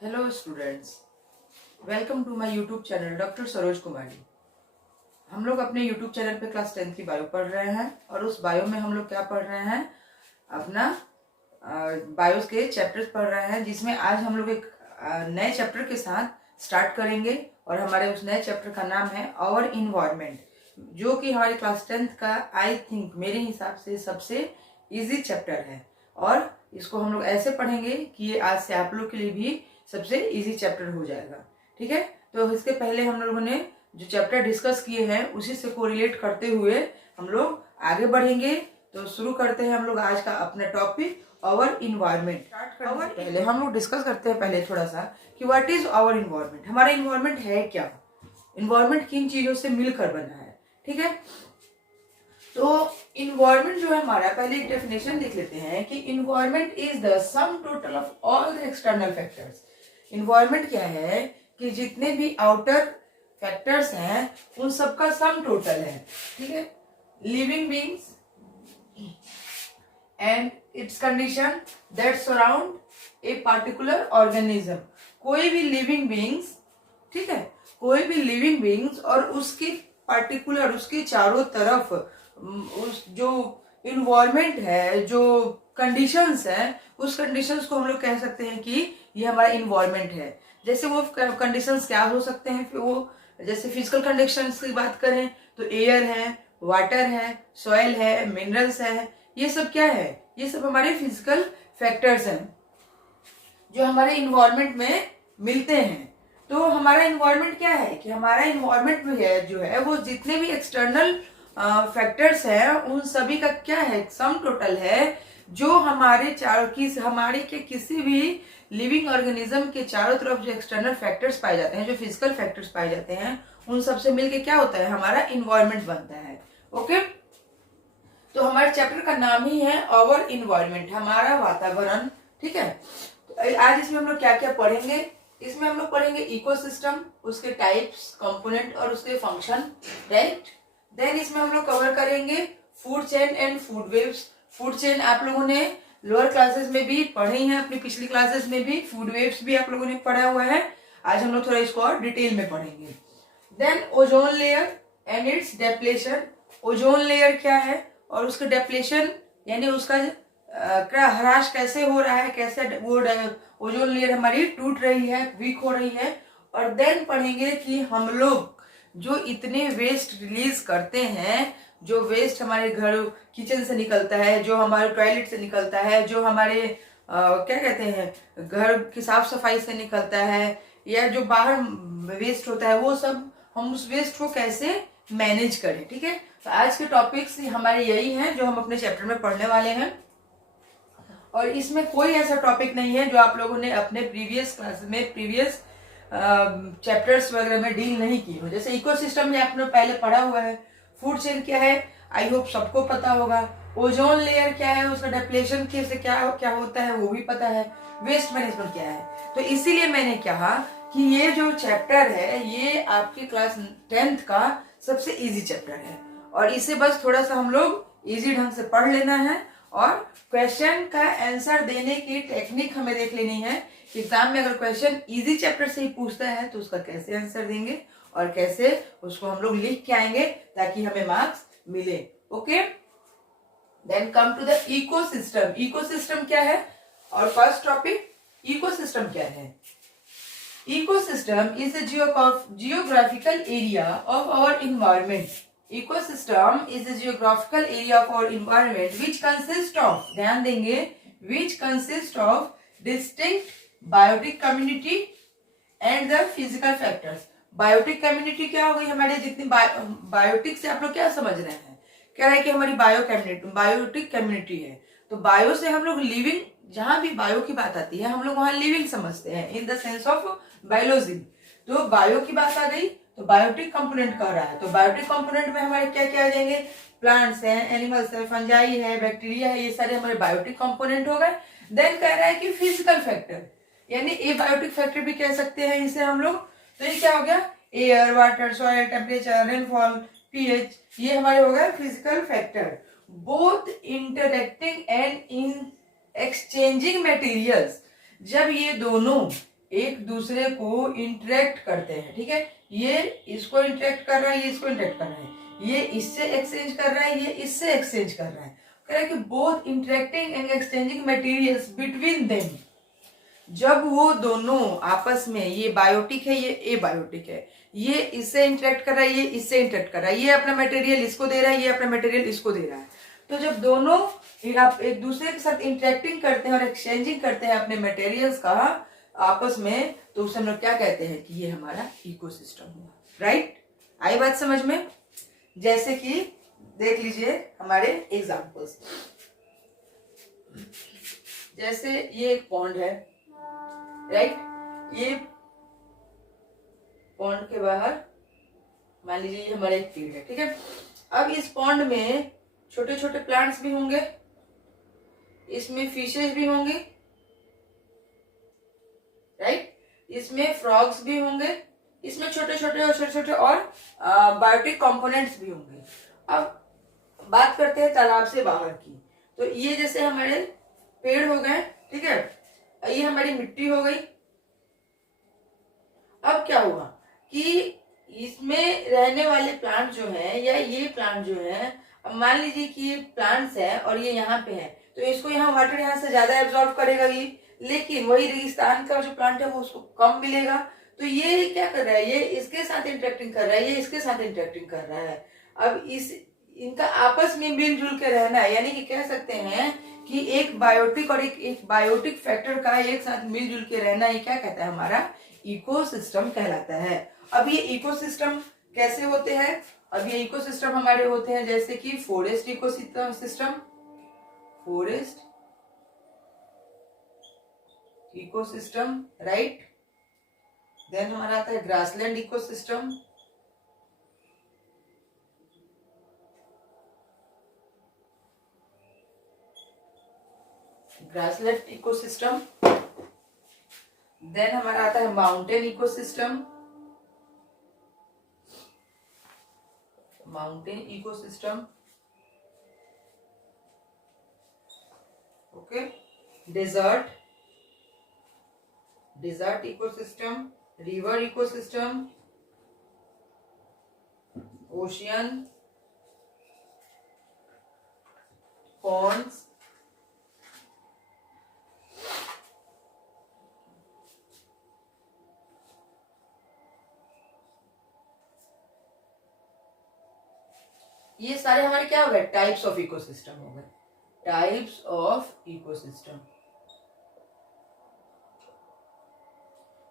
Hello students, welcome to my YouTube channel doctor Saroj Kumari. हम लोग अपने यूट्यूब चैनल पे क्लास 10th की बायो पढ़ रहे हैं और उस बायो में हम लोग क्या पढ़ रहे हैं, अपना बायोस के चैप्टर्स पढ़ रहे हैं, जिसमें आज हम लोग एक नए चैप्टर के साथ स्टार्ट करेंगे और हमारे उस नए चैप्टर का नाम है आवर इन्वायरमेंट, जो कि हमारी क्लास 10th का आई थिंक मेरे हिसाब से सबसे इजी चैप्टर है। और इसको हम लोग ऐसे पढ़ेंगे कि ये आज से आप लोग के लिए भी सबसे इजी चैप्टर हो जाएगा। ठीक है, तो इसके पहले हम लोगों ने जो चैप्टर डिस्कस किए हैं उसी से कोरिलेट करते हुए हम लोग आगे बढ़ेंगे। तो शुरू करते हैं हम लोग आज का अपना टॉपिक आवर इन्वायरमेंट। पहले हम लोग डिस्कस करते हैं पहले थोड़ा सा कि व्हाट इज आवर इन्वायरमेंट, हमारा इन्वायरमेंट है क्या, इन्वायरमेंट किन चीजों से मिलकर बना है। ठीक है, तो इन्वायरमेंट जो है हमारा, पहले एक डेफिनेशन लिख लेते हैं कि environment is the sum total of all the external factors. Environment क्या है कि जितने भी आउटर फैक्टर्स हैं उन सबका सम टोटल है। ठीक है, living beings and it's condition that surround a particular organism. कोई भी लिविंग बीइंग्स, ठीक है, कोई भी लिविंग बीइंग्स और उसके पार्टिकुलर, उसके चारों तरफ उस जो इन्वायरमेंट है, जो कंडीशंस हैं, उस कंडीशंस को हम लोग कह सकते हैं कि ये हमारा इन्वायरमेंट है। जैसे वो कंडीशंस क्या हो सकते हैं, फिर वो जैसे फिजिकल कंडीशंस की बात करें तो एयर है, वाटर है, सॉइल है, मिनरल्स है, ये सब क्या है, ये सब हमारे फिजिकल फैक्टर्स हैं जो हमारे इन्वायरमेंट में मिलते हैं। तो हमारा इन्वायरमेंट क्या है कि हमारा इन्वायरमेंट जो है वो जितने भी एक्सटर्नल फैक्टर्स हैं उन सभी का क्या है, सम टोटल है, जो हमारे हमारे के किसी भी लिविंग ऑर्गेनिज्म के चारों तरफ जो एक्सटर्नल फैक्टर्स पाए जाते हैं, जो फिजिकल फैक्टर्स पाए जाते हैं, उन सबसे मिलके क्या होता है, हमारा इन्वायरमेंट बनता है। ओके, तो हमारे चैप्टर का नाम ही है आवर इन्वायरमेंट, हमारा वातावरण। ठीक है, तो आज इसमें हम लोग क्या क्या पढ़ेंगे, इसमें हम लोग पढ़ेंगे इकोसिस्टम, उसके टाइप्स, कंपोनेंट और उसके फंक्शन, राइट। देन इसमें हम लोग कवर करेंगे food chain and food waves. Food chain आप लोगों ने लोअर क्लासेस में भी पढ़ी है, अपनी पिछली क्लासेस में भी फूड वेव्स भी आप लोगों ने पढ़ा हुआ है। आज हम लोग थोड़ा इसको और डिटेल में पढ़ेंगे। Then ozone layer and its depletion. Ozone layer क्या है और उसका डेप्लेशन यानी उसका ह्रास कैसे हो रहा है, कैसे वो ओजोन लेयर हमारी टूट रही है, वीक हो रही है। और देन पढ़ेंगे कि हम लोग जो इतने वेस्ट रिलीज करते हैं, जो वेस्ट हमारे घर किचन से निकलता है, जो हमारे टॉयलेट से निकलता है, जो हमारे क्या कहते हैं घर की साफ सफाई से निकलता है, या जो बाहर वेस्ट होता है, वो सब हम उस वेस्ट को कैसे मैनेज करें। ठीक है, तो आज के टॉपिक्स हमारे यही हैं जो हम अपने चैप्टर में पढ़ने वाले हैं। और इसमें कोई ऐसा टॉपिक नहीं है जो आप लोगों ने अपने प्रीवियस क्लास में, प्रीवियस चैप्टर्स वगैरह में डील नहीं की हो। जैसे इकोसिस्टम में आपने पहले पढ़ा हुआ है, फूड चेन क्या है आई होप सबको पता होगा, ओजोन लेयर क्या है, उसका डेप्लेशन कैसे क्या होता है वो भी पता है, वेस्ट मैनेजमेंट क्या है। तो इसीलिए मैंने कहा कि ये जो चैप्टर है ये आपकी क्लास 10th का सबसे इजी चैप्टर है और इसे बस थोड़ा सा हम लोग इजी ढंग से पढ़ लेना है और क्वेश्चन का आंसर देने की टेक्निक हमें देख लेनी है। एग्जाम में अगर क्वेश्चन इजी चैप्टर से ही पूछता है तो उसका कैसे आंसर देंगे और कैसे उसको हम लोग लिख के आएंगे ताकि हमें मार्क्स मिले। Okay, then come to the ecosystem. Ecosystem क्या है और फर्स्ट टॉपिक इकोसिस्टम क्या है। Ecosystem is a geographical area of our environment. Ecosystem is a geographical area of our environment which consists of, ध्यान देंगे, which consists of distinct biotic community and the physical factors. Biotic community क्या हो गई, हमारे जितनी biotic से आप लोग क्या समझ रहे हैं, कह रहे हैं कि हमारी बायोटिक कम्युनिटी है। तो बायो से हम लोग लिविंग, जहां भी बायो की बात आती है हम लोग वहां लिविंग समझते हैं in the sense of biology. तो बायो की बात आ गई तो बायोटिक कंपोनेंट कह रहा है, तो बायोटिक कंपोनेंट में हमारे क्या क्या आ जाएंगे, प्लांट्स हैं, एनिमल्स है, फंजाई है, बैक्टीरिया है, ये सारे हमारे बायोटिक कंपोनेंट हो गए। देन कह रहा है कि फिजिकल फैक्टर यानी ए बायोटिक फैक्टर भी कह सकते हैं इसे हम लोग। तो ये क्या हो गया, air, water, soil, temperature, rainfall, pH, ये हमारे हो गए physical factor. Both interacting and in exchanging materials, जब ये दोनों एक दूसरे को इंटरेक्ट करते हैं, ठीक है। ये इसको इंटरेक्ट कर रहा है, ये इसको इंटरेक्ट कर रहा है, ये इससे एक्सचेंज कर रहा है, ये इससे एक्सचेंज कर रहा है। कह रहा है कि both interacting and exchanging materials between them, जब वो दोनों आपस में, ये बायोटिक है, ये एबायोटिक है, ये इससे इंटरेक्ट कर रहा है, ये इससे इंटरेक्ट कर रहा है, ये अपना मटेरियल इसको दे रहा है, ये अपना मटेरियल इसको दे रहा है, तो जब दोनों एक दूसरे के साथ इंटरेक्टिंग करते हैं और एक्सचेंजिंग करते हैं अपने मटेरियल्स का आपस में, तो उसे हम लोग क्या कहते हैं कि ये हमारा इकोसिस्टम हुआ, राइट। आई बात समझ में। जैसे कि देख लीजिए हमारे एग्जांपल्स, जैसे ये एक पॉन्ड है, राइट। ये पॉन्ड के बाहर मान लीजिए ये हमारा एक पेड़ है, ठीक है। अब इस पॉन्ड में छोटे छोटे प्लांट्स भी होंगे, इसमें फिशेज भी होंगे, राइट। इसमें फ्रॉग्स भी होंगे, इसमें छोटे छोटे और बायोटिक कंपोनेंट्स भी होंगे। अब बात करते हैं तालाब से बाहर की, तो ये जैसे हमारे पेड़ हो गए, ठीक है, ये हमारी मिट्टी हो गई। अब क्या हुआ कि इसमें रहने वाले प्लांट जो है, या ये प्लांट जो है, अब मान लीजिए कि ये प्लांट्स है और ये यहाँ पे है, तो इसको यहाँ वाटर यहाँ से ज्यादा एब्जॉर्ब करेगा ये, लेकिन वही रेगिस्तान का जो प्लांट है वो उसको कम मिलेगा। तो ये क्या कर रहा है, ये इसके साथ इंटरेक्टिंग कर रहा है, ये इसके साथ इंटरेक्टिंग कर रहा है। अब इनका आपस में मिलजुल के रहना है, यानी कि कह सकते हैं कि एक बायोटिक और एक बायोटिक फैक्टर का एक साथ मिलजुल के रहना, ये क्या कहता है, हमारा इकोसिस्टम कहलाता है। अब ये इकोसिस्टम कैसे होते हैं, अब ये इकोसिस्टम हमारे होते हैं जैसे कि forest ecosystem, forest ecosystem, right. Then हमारा आता है grassland ecosystem, grassland ecosystem. Then हमारा आता है mountain ecosystem, mountain ecosystem, okay. Desert, desert ecosystem, river ecosystem, ocean, ponds, ये सारे हमारे क्या हो गए, टाइप्स ऑफ इकोसिस्टम हो गए, टाइप्स ऑफ इकोसिस्टम।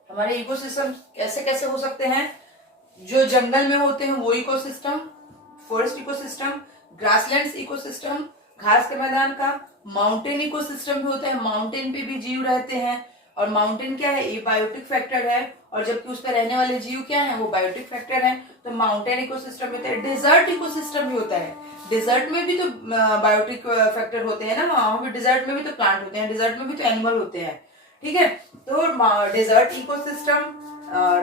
हमारे इकोसिस्टम कैसे कैसे हो सकते हैं, जो जंगल में होते हैं वो ecosystem, forest ecosystem, grasslands ecosystem, घास के मैदान का, माउंटेन इकोसिस्टम भी होता है, माउंटेन पे भी जीव रहते हैं, और माउंटेन क्या है, ये बायोटिक फैक्टर है, और जबकि उस पर रहने वाले जीव क्या है, वो बायोटिक फैक्टर है, तो माउंटेन इकोसिस्टम होता है। डेजर्ट इकोसिस्टम भी होता है, डेजर्ट में भी तो बायोटिक फैक्टर होते हैं ना, वहां भी डेजर्ट में भी तो प्लांट होते हैं, डेजर्ट में भी तो एनिमल होते हैं, ठीक है। तो desert ecosystem,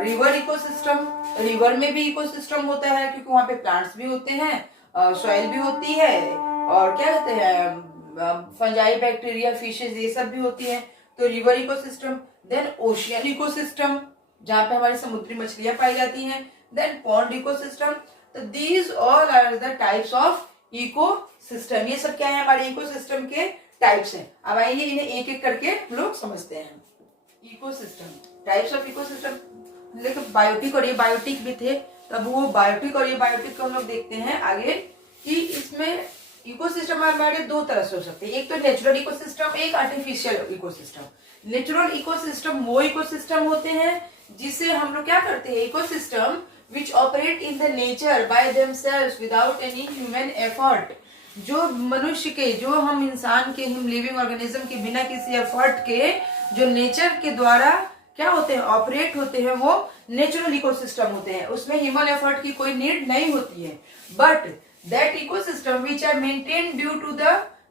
river ecosystem, river में भी इकोसिस्टम होता है क्योंकि वहां पे प्लांट्स भी होते हैं, सॉइल भी होती है, और क्या कहते हैं, फंजाई, बैक्टीरिया, फिशेज, ये सब भी होती है, तो river ecosystem. Then ocean ecosystem, जहाँ पे हमारी समुद्री मछलियां पाई जाती हैं। Then pond ecosystem. तो these all are the types of ecosystem. ये सब क्या है, हमारे इकोसिस्टम के टाइप्स हैं। अब आइए इन्हें एक एक करके हम लोग समझते हैं। इकोसिस्टम, टाइप्स ऑफ इकोसिस्टम, लेकिन बायोटिक और एबायोटिक भी थे, तब वो बायोटिक और एबायोटिक को हम लोग देखते हैं आगे कि इसमें इकोसिस्टम हमारे दो तरह से हो सकते हैं, एक तो नेचुरल इकोसिस्टम, एक आर्टिफिशियल इकोसिस्टम। नेचुरल इकोसिस्टम वो इकोसिस्टम होते हैं जिसे हम लोग क्या करते हैं, ecosystem which operate in the nature by themselves without any human effort. जो मनुष्य के, जो हम इंसान के, हम लिविंग ऑर्गेनिज्म के बिना किसी एफर्ट के जो नेचर के द्वारा क्या होते हैं, ऑपरेट होते हैं, वो नेचुरल इकोसिस्टम होते हैं। उसमें ह्यूमन एफर्ट की कोई नीड नहीं होती है। But that ecosystem which are maintain due to the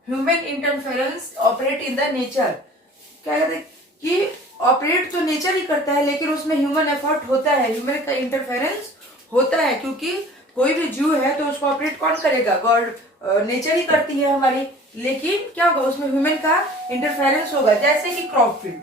human interference operate in the nature. क्या कहते हैं कि ऑपरेट तो नेचर ही करता है, लेकिन उसमें ह्यूमन एफर्ट होता है, ह्यूमन का इंटरफेरेंस होता है, क्योंकि कोई भी जीव है तो उसको ऑपरेट कौन करेगा, गॉड, नेचर ही करती है हमारी। लेकिन क्या होगा, उसमें ह्यूमन का इंटरफेरेंस होगा। जैसे कि क्रॉप फील्ड,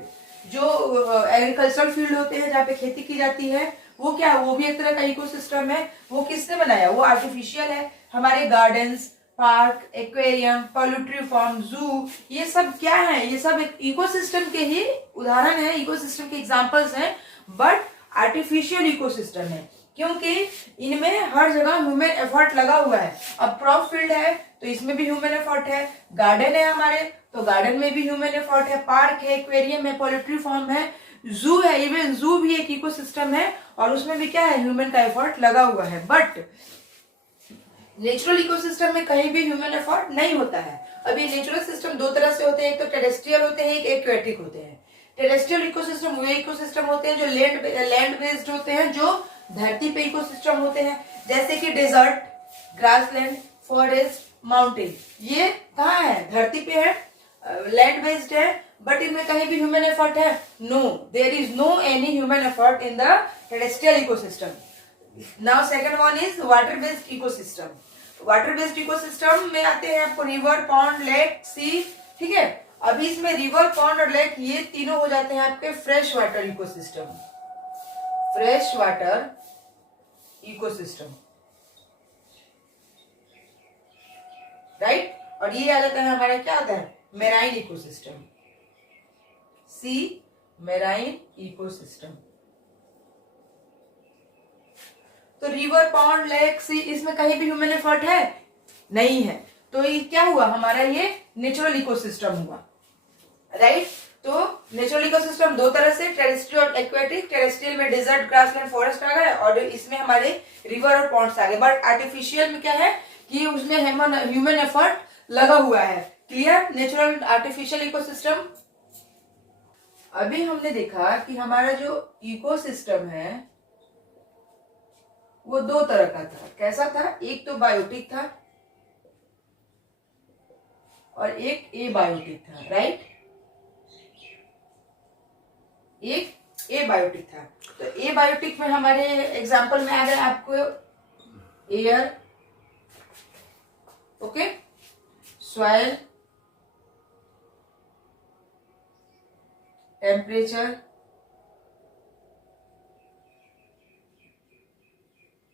जो एग्रीकल्चरल फील्ड होते हैं जहाँ पे खेती की जाती है, वो क्या, वो भी एक तरह का इकोसिस्टम है। वो किसने बनाया, वो आर्टिफिशियल है। हमारे gardens, park, aquarium, poultry farm, zoo, ये सब क्या है, ये सब एक इकोसिस्टम के ही उदाहरण है, इकोसिस्टम के एग्जांपल्स हैं, बट आर्टिफिशियल इकोसिस्टम है, क्योंकि इनमें हर जगह ह्यूमन एफर्ट लगा हुआ है। अब क्रॉप फील्ड है तो इसमें भी ह्यूमन एफर्ट है, गार्डन है हमारे तो गार्डन में भी ह्यूमन एफर्ट है, पार्क है, एक्वेरियम है, पोल्ट्री फार्म है, जू है, इवन जू भी एक इकोसिस्टम है और उसमें भी क्या है, ह्यूमन का एफर्ट लगा हुआ है। बट नेचुरल इकोसिस्टम में कहीं भी ह्यूमन एफर्ट नहीं होता है। अब ये नेचुरल सिस्टम दो तरह से होते हैं, एक तो टेरेस्ट्रियल होते हैं, एक एक्वेटिक होते हैं। टेरेस्ट्रियल इकोसिस्टम वे इकोसिस्टम होते हैं जो लैंड बेस्ड होते हैं, जो धरती पे इकोसिस्टम होते हैं, जैसे कि डेजर्ट, ग्रासलैंड, फॉरेस्ट, माउंटेन। ये कहाँ है, धरती पे है, लैंड बेस्ड है, बट इनमें कहीं भी ह्यूमन एफर्ट है, no, there is no any human effort in the terrestrial ecosystem. Now second one is water based ecosystem. Water based ecosystem में आते हैं आपको रिवर, पॉन्ड, लेक, सी, ठीक है। अभी इसमें रिवर, पॉन्ड और लेक ये तीनों हो जाते हैं आपके fresh water ecosystem, fresh water ecosystem, right. और ये आ जाता है हमारा, क्या आता है, मेराइन इकोसिस्टम, सी, मेराइन इकोसिस्टम। तो रिवर, पॉन्ड, लेक, सी, इसमें कहीं भी ह्यूमन एफर्ट है नहीं है, तो ये क्या हुआ हमारा, ये नेचुरल इकोसिस्टम हुआ, राइट। तो नेचुरल इकोसिस्टम दो तरह से, टेरेस्ट्रियल और एक्वेटिक। टेरेस्ट्रियल में डेजर्ट, ग्रासलैंड, फॉरेस्ट आ गए और इसमें हमारे रिवर और पॉन्ड्स आ गए। बट आर्टिफिशियल में क्या है कि उसमें ह्यूमन एफर्ट लगा हुआ है। Clear, natural artificial ecosystem. अभी हमने देखा कि हमारा जो इकोसिस्टम है वो दो तरह का था। कैसा था, एक तो बायोटिक था और एक एबायोटिक था, राइट। एक एबायोटिक था। तो एबायोटिक में हमारे एग्जांपल में आ गया आपको एयर, ओके, सॉइल, टेम्परेचर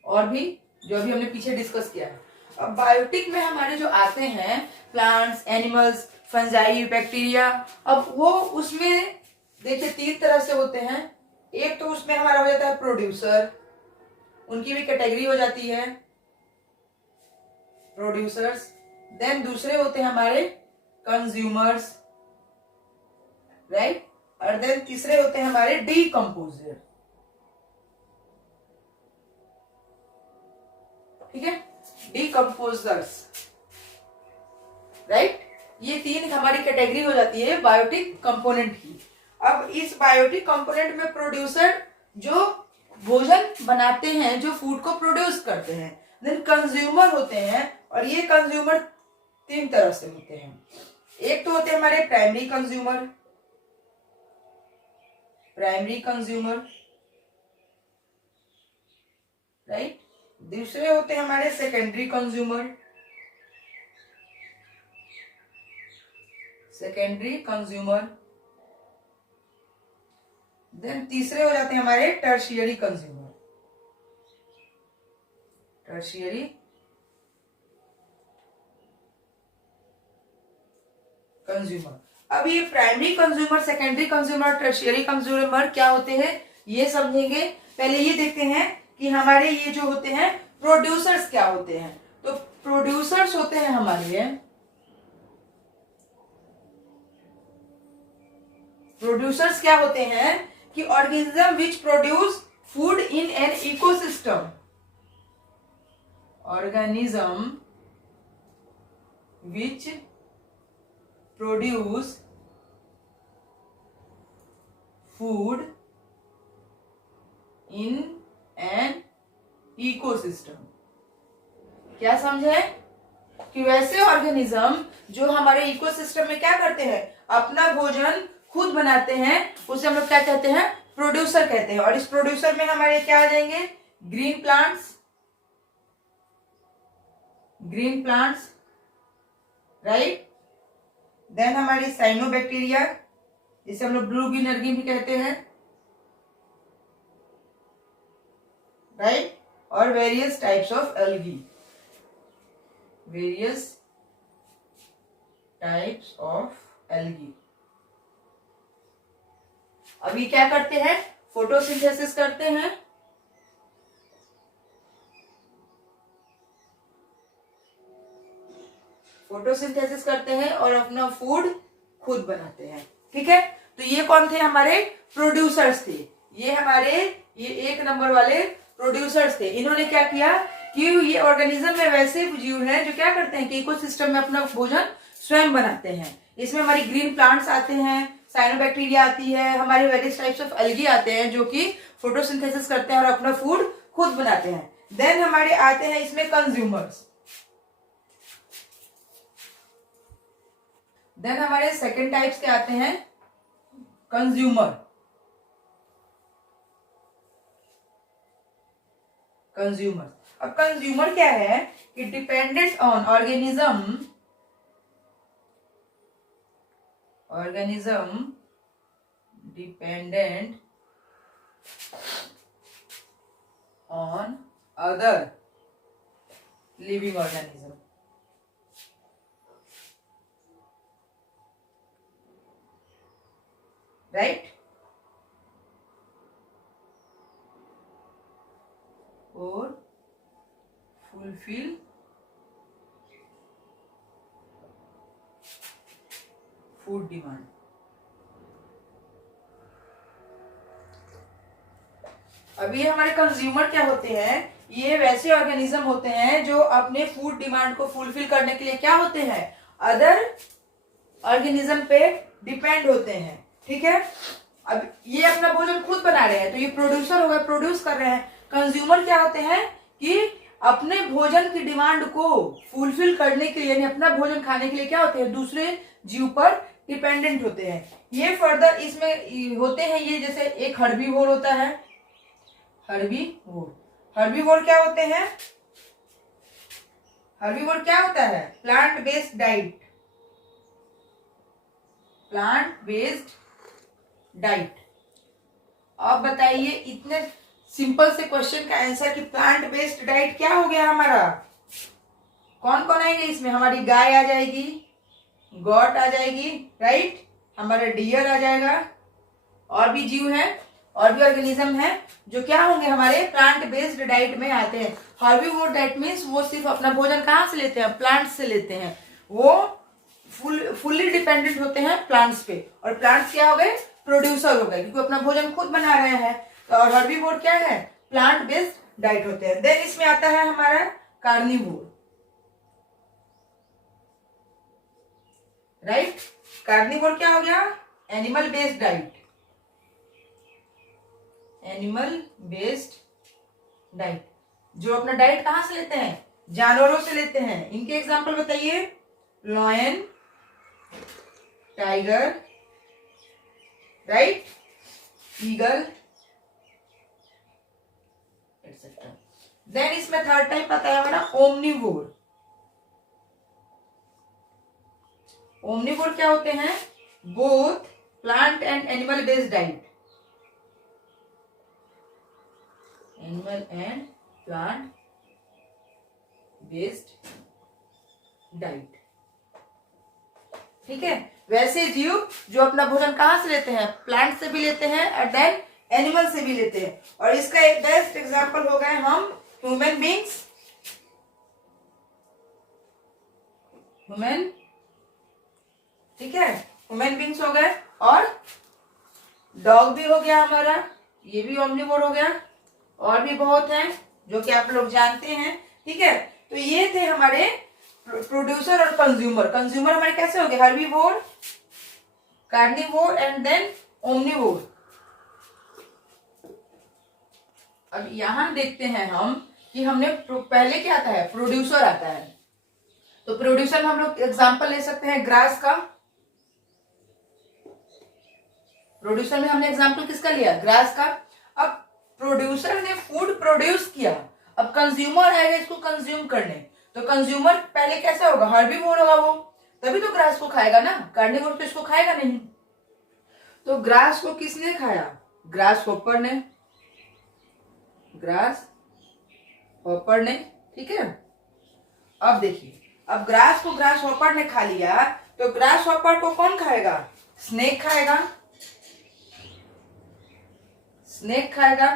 और भी जो अभी हमने पीछे डिस्कस किया है। अब बायोटिक में हमारे जो आते हैं प्लांट्स, एनिमल्स, फंजाई, बैक्टीरिया, अब वो उसमें देखिए तीन तरह से होते हैं। एक तो उसमें हमारा हो जाता है प्रोड्यूसर, उनकी भी कैटेगरी हो जाती है प्रोड्यूसर्स। देन दूसरे होते हैं हमारे कंज्यूमर्स, राइट। और देन तीसरे होते हैं हमारे डीकंपोजर, ठीक है, डीकंपोजर्स, राइट। ये तीन हमारी कैटेगरी हो जाती है बायोटिक कंपोनेंट की। अब इस बायोटिक कंपोनेंट में प्रोड्यूसर जो भोजन बनाते हैं, जो फूड को प्रोड्यूस करते हैं। देन कंज्यूमर होते हैं और ये कंज्यूमर तीन तरह से होते हैं। एक तो होते हैं हमारे प्राइमरी कंज्यूमर, राइट। दूसरे होते हैं हमारे सेकेंडरी कंज्यूमर, देन तीसरे हो जाते हैं हमारे टर्शियरी कंज्यूमर, अब ये primary consumer, secondary consumer, tertiary consumer क्या होते हैं ये समझेंगे। पहले ये देखते हैं कि हमारे ये जो होते हैं प्रोड्यूसर्स क्या होते हैं। तो प्रोड्यूसर्स होते हैं हमारे, प्रोड्यूसर्स क्या होते हैं कि organism which produce food in an ecosystem, organism which produce food in an ecosystem. क्या समझे कि वैसे ऑर्गेनिज्म जो हमारे इकोसिस्टम में क्या करते हैं, अपना भोजन खुद बनाते हैं, उसे हम लोग क्या कहते हैं, प्रोड्यूसर कहते हैं। और इस प्रोड्यूसर में हमारे क्या आ जाएंगे, ग्रीन प्लांट्स, राइट। देन हमारी साइनोबैक्टीरिया, इसे हम लोग ब्लू ग्रीन ग्रीन भी कहते हैं, राइट। और various types of algae, various types of algae. अभी क्या करते हैं, फोटोसिंथेसिस करते हैं, फोटोसिंथेसिस करते हैं और अपना फूड खुद बनाते हैं, ठीक है। तो ये कौन थे, हमारे प्रोड्यूसर्स थे, ये हमारे ये 1 नंबर वाले प्रोड्यूसर्स थे। इन्होंने क्या किया कि ये ऑर्गेनिज्म में वैसे जीव हैं जो क्या करते हैं कि इकोसिस्टम में अपना भोजन स्वयं बनाते हैं। इसमें हमारी ग्रीन प्लांट्स आते हैं, साइनोबैक्टीरिया आती है, हमारे वेरियस टाइप्स ऑफ एल्गी आते हैं जो कि फोटोसिंथेसिस करते हैं और अपना फूड खुद बनाते हैं। देन हमारे आते हैं इसमें कंज्यूमर्स। देन हमारे सेकेंड टाइप्स के आते हैं कंज्यूमर। कंज्यूमर, अब कंज्यूमर क्या है कि dependent on organism dependent on other living organism, right. और फुलफिल फूड डिमांड। अब ये हमारे कंज्यूमर क्या होते हैं, ये वैसे ऑर्गेनिज्म होते हैं जो अपने फूड डिमांड को फुलफिल करने के लिए क्या होते हैं, अदर ऑर्गेनिज्म पे डिपेंड होते हैं, ठीक है। अब ये अपना भोजन खुद बना रहे हैं तो ये प्रोड्यूसर हो गए, प्रोड्यूस कर रहे हैं। कंज्यूमर क्या होते हैं कि अपने भोजन की डिमांड को फुलफिल करने के लिए, यानी अपना भोजन खाने के लिए क्या होते हैं, दूसरे जीव पर डिपेंडेंट होते हैं। ये फर्दर इसमें होते हैं, ये जैसे एक हर्बीवोर होता है, हर्बीवोर क्या होते हैं, हर्बीवोर क्या होता है, plant based diet, plant based diet. अब बताइए इतने सिंपल से क्वेश्चन का आंसर कि प्लांट बेस्ड डाइट क्या हो गया हमारा, कौन कौन आएंगे इसमें, हमारी गाय आ जाएगी, गॉट आ जाएगी, राइट, हमारा डियर आ जाएगा, और भी जीव हैं, और भी ऑर्गेनिज्म हैं जो क्या होंगे, हमारे प्लांट बेस्ड डाइट में आते हैं। हर्बीवोर डाइट मीन्स वो सिर्फ अपना भोजन कहाँ से लेते हैं, प्लांट से लेते हैं, वो फुल्ली डिपेंडेंट होते हैं प्लांट्स पे, और प्लांट्स क्या हो गए, प्रोड्यूसर हो गए क्योंकि अपना भोजन खुद बना रहे हैं। तो और हर्बीवोर क्या है, प्लांट बेस्ड डाइट होते हैं। देन इसमें आता है हमारा कार्निवोर, राइट। कार्निवोर क्या हो गया, animal based diet, animal based diet, जो अपना डाइट कहां से लेते हैं, जानवरों से लेते हैं। इनके एग्जांपल बताइए, lion, tiger, right, eagle, etcetera. Then इसमें थर्ड टाइप आता है हमारा ओमनिवोर। ओमनिवोर क्या होते हैं, both plant and animal based diet, animal and plant based diet, ठीक है। वैसे जीव जो अपना भोजन कहां से लेते हैं, प्लांट से भी लेते हैं और देन एनिमल से भी लेते हैं। और इसका एक बेस्ट एग्जांपल हो गए हम ह्यूमन बींग्स, ह्यूमन, ठीक है, ह्यूमन बींग्स हो गए, और डॉग भी हो गया हमारा, ये भी ओमनिवोर हो गया, और भी बहुत हैं जो कि आप लोग जानते हैं, ठीक है। तो ये थे हमारे प्रोड्यूसर और कंज्यूमर। कंज्यूमर हमारे कैसे हो गए, herbivore, carnivore and then omnivore. अब यहां देखते हैं हम कि हमने पहले क्या आता है, प्रोड्यूसर आता है। तो प्रोड्यूसर में हम लोग एग्जांपल ले सकते हैं ग्रास का, प्रोड्यूसर में हमने एग्जांपल किसका लिया, ग्रास का। अब प्रोड्यूसर ने फूड प्रोड्यूस किया, अब कंज्यूमर आएगा इसको कंज्यूम करने, तो कंज्यूमर पहले कैसा होगा, हर्बीवोर होगा वो, तभी तो ग्रास को खाएगा ना, कार्निवोर तो इसको खाएगा नहीं। तो ग्रास को किसने खाया? ग्रास हॉपर ने, ग्रास हॉपर ने, ठीक है। अब देखिए, अब ग्रास को ग्रास हॉपर ने खा लिया, तो ग्रास हॉपर को कौन खाएगा? स्नेक खाएगा, स्नेक खाएगा।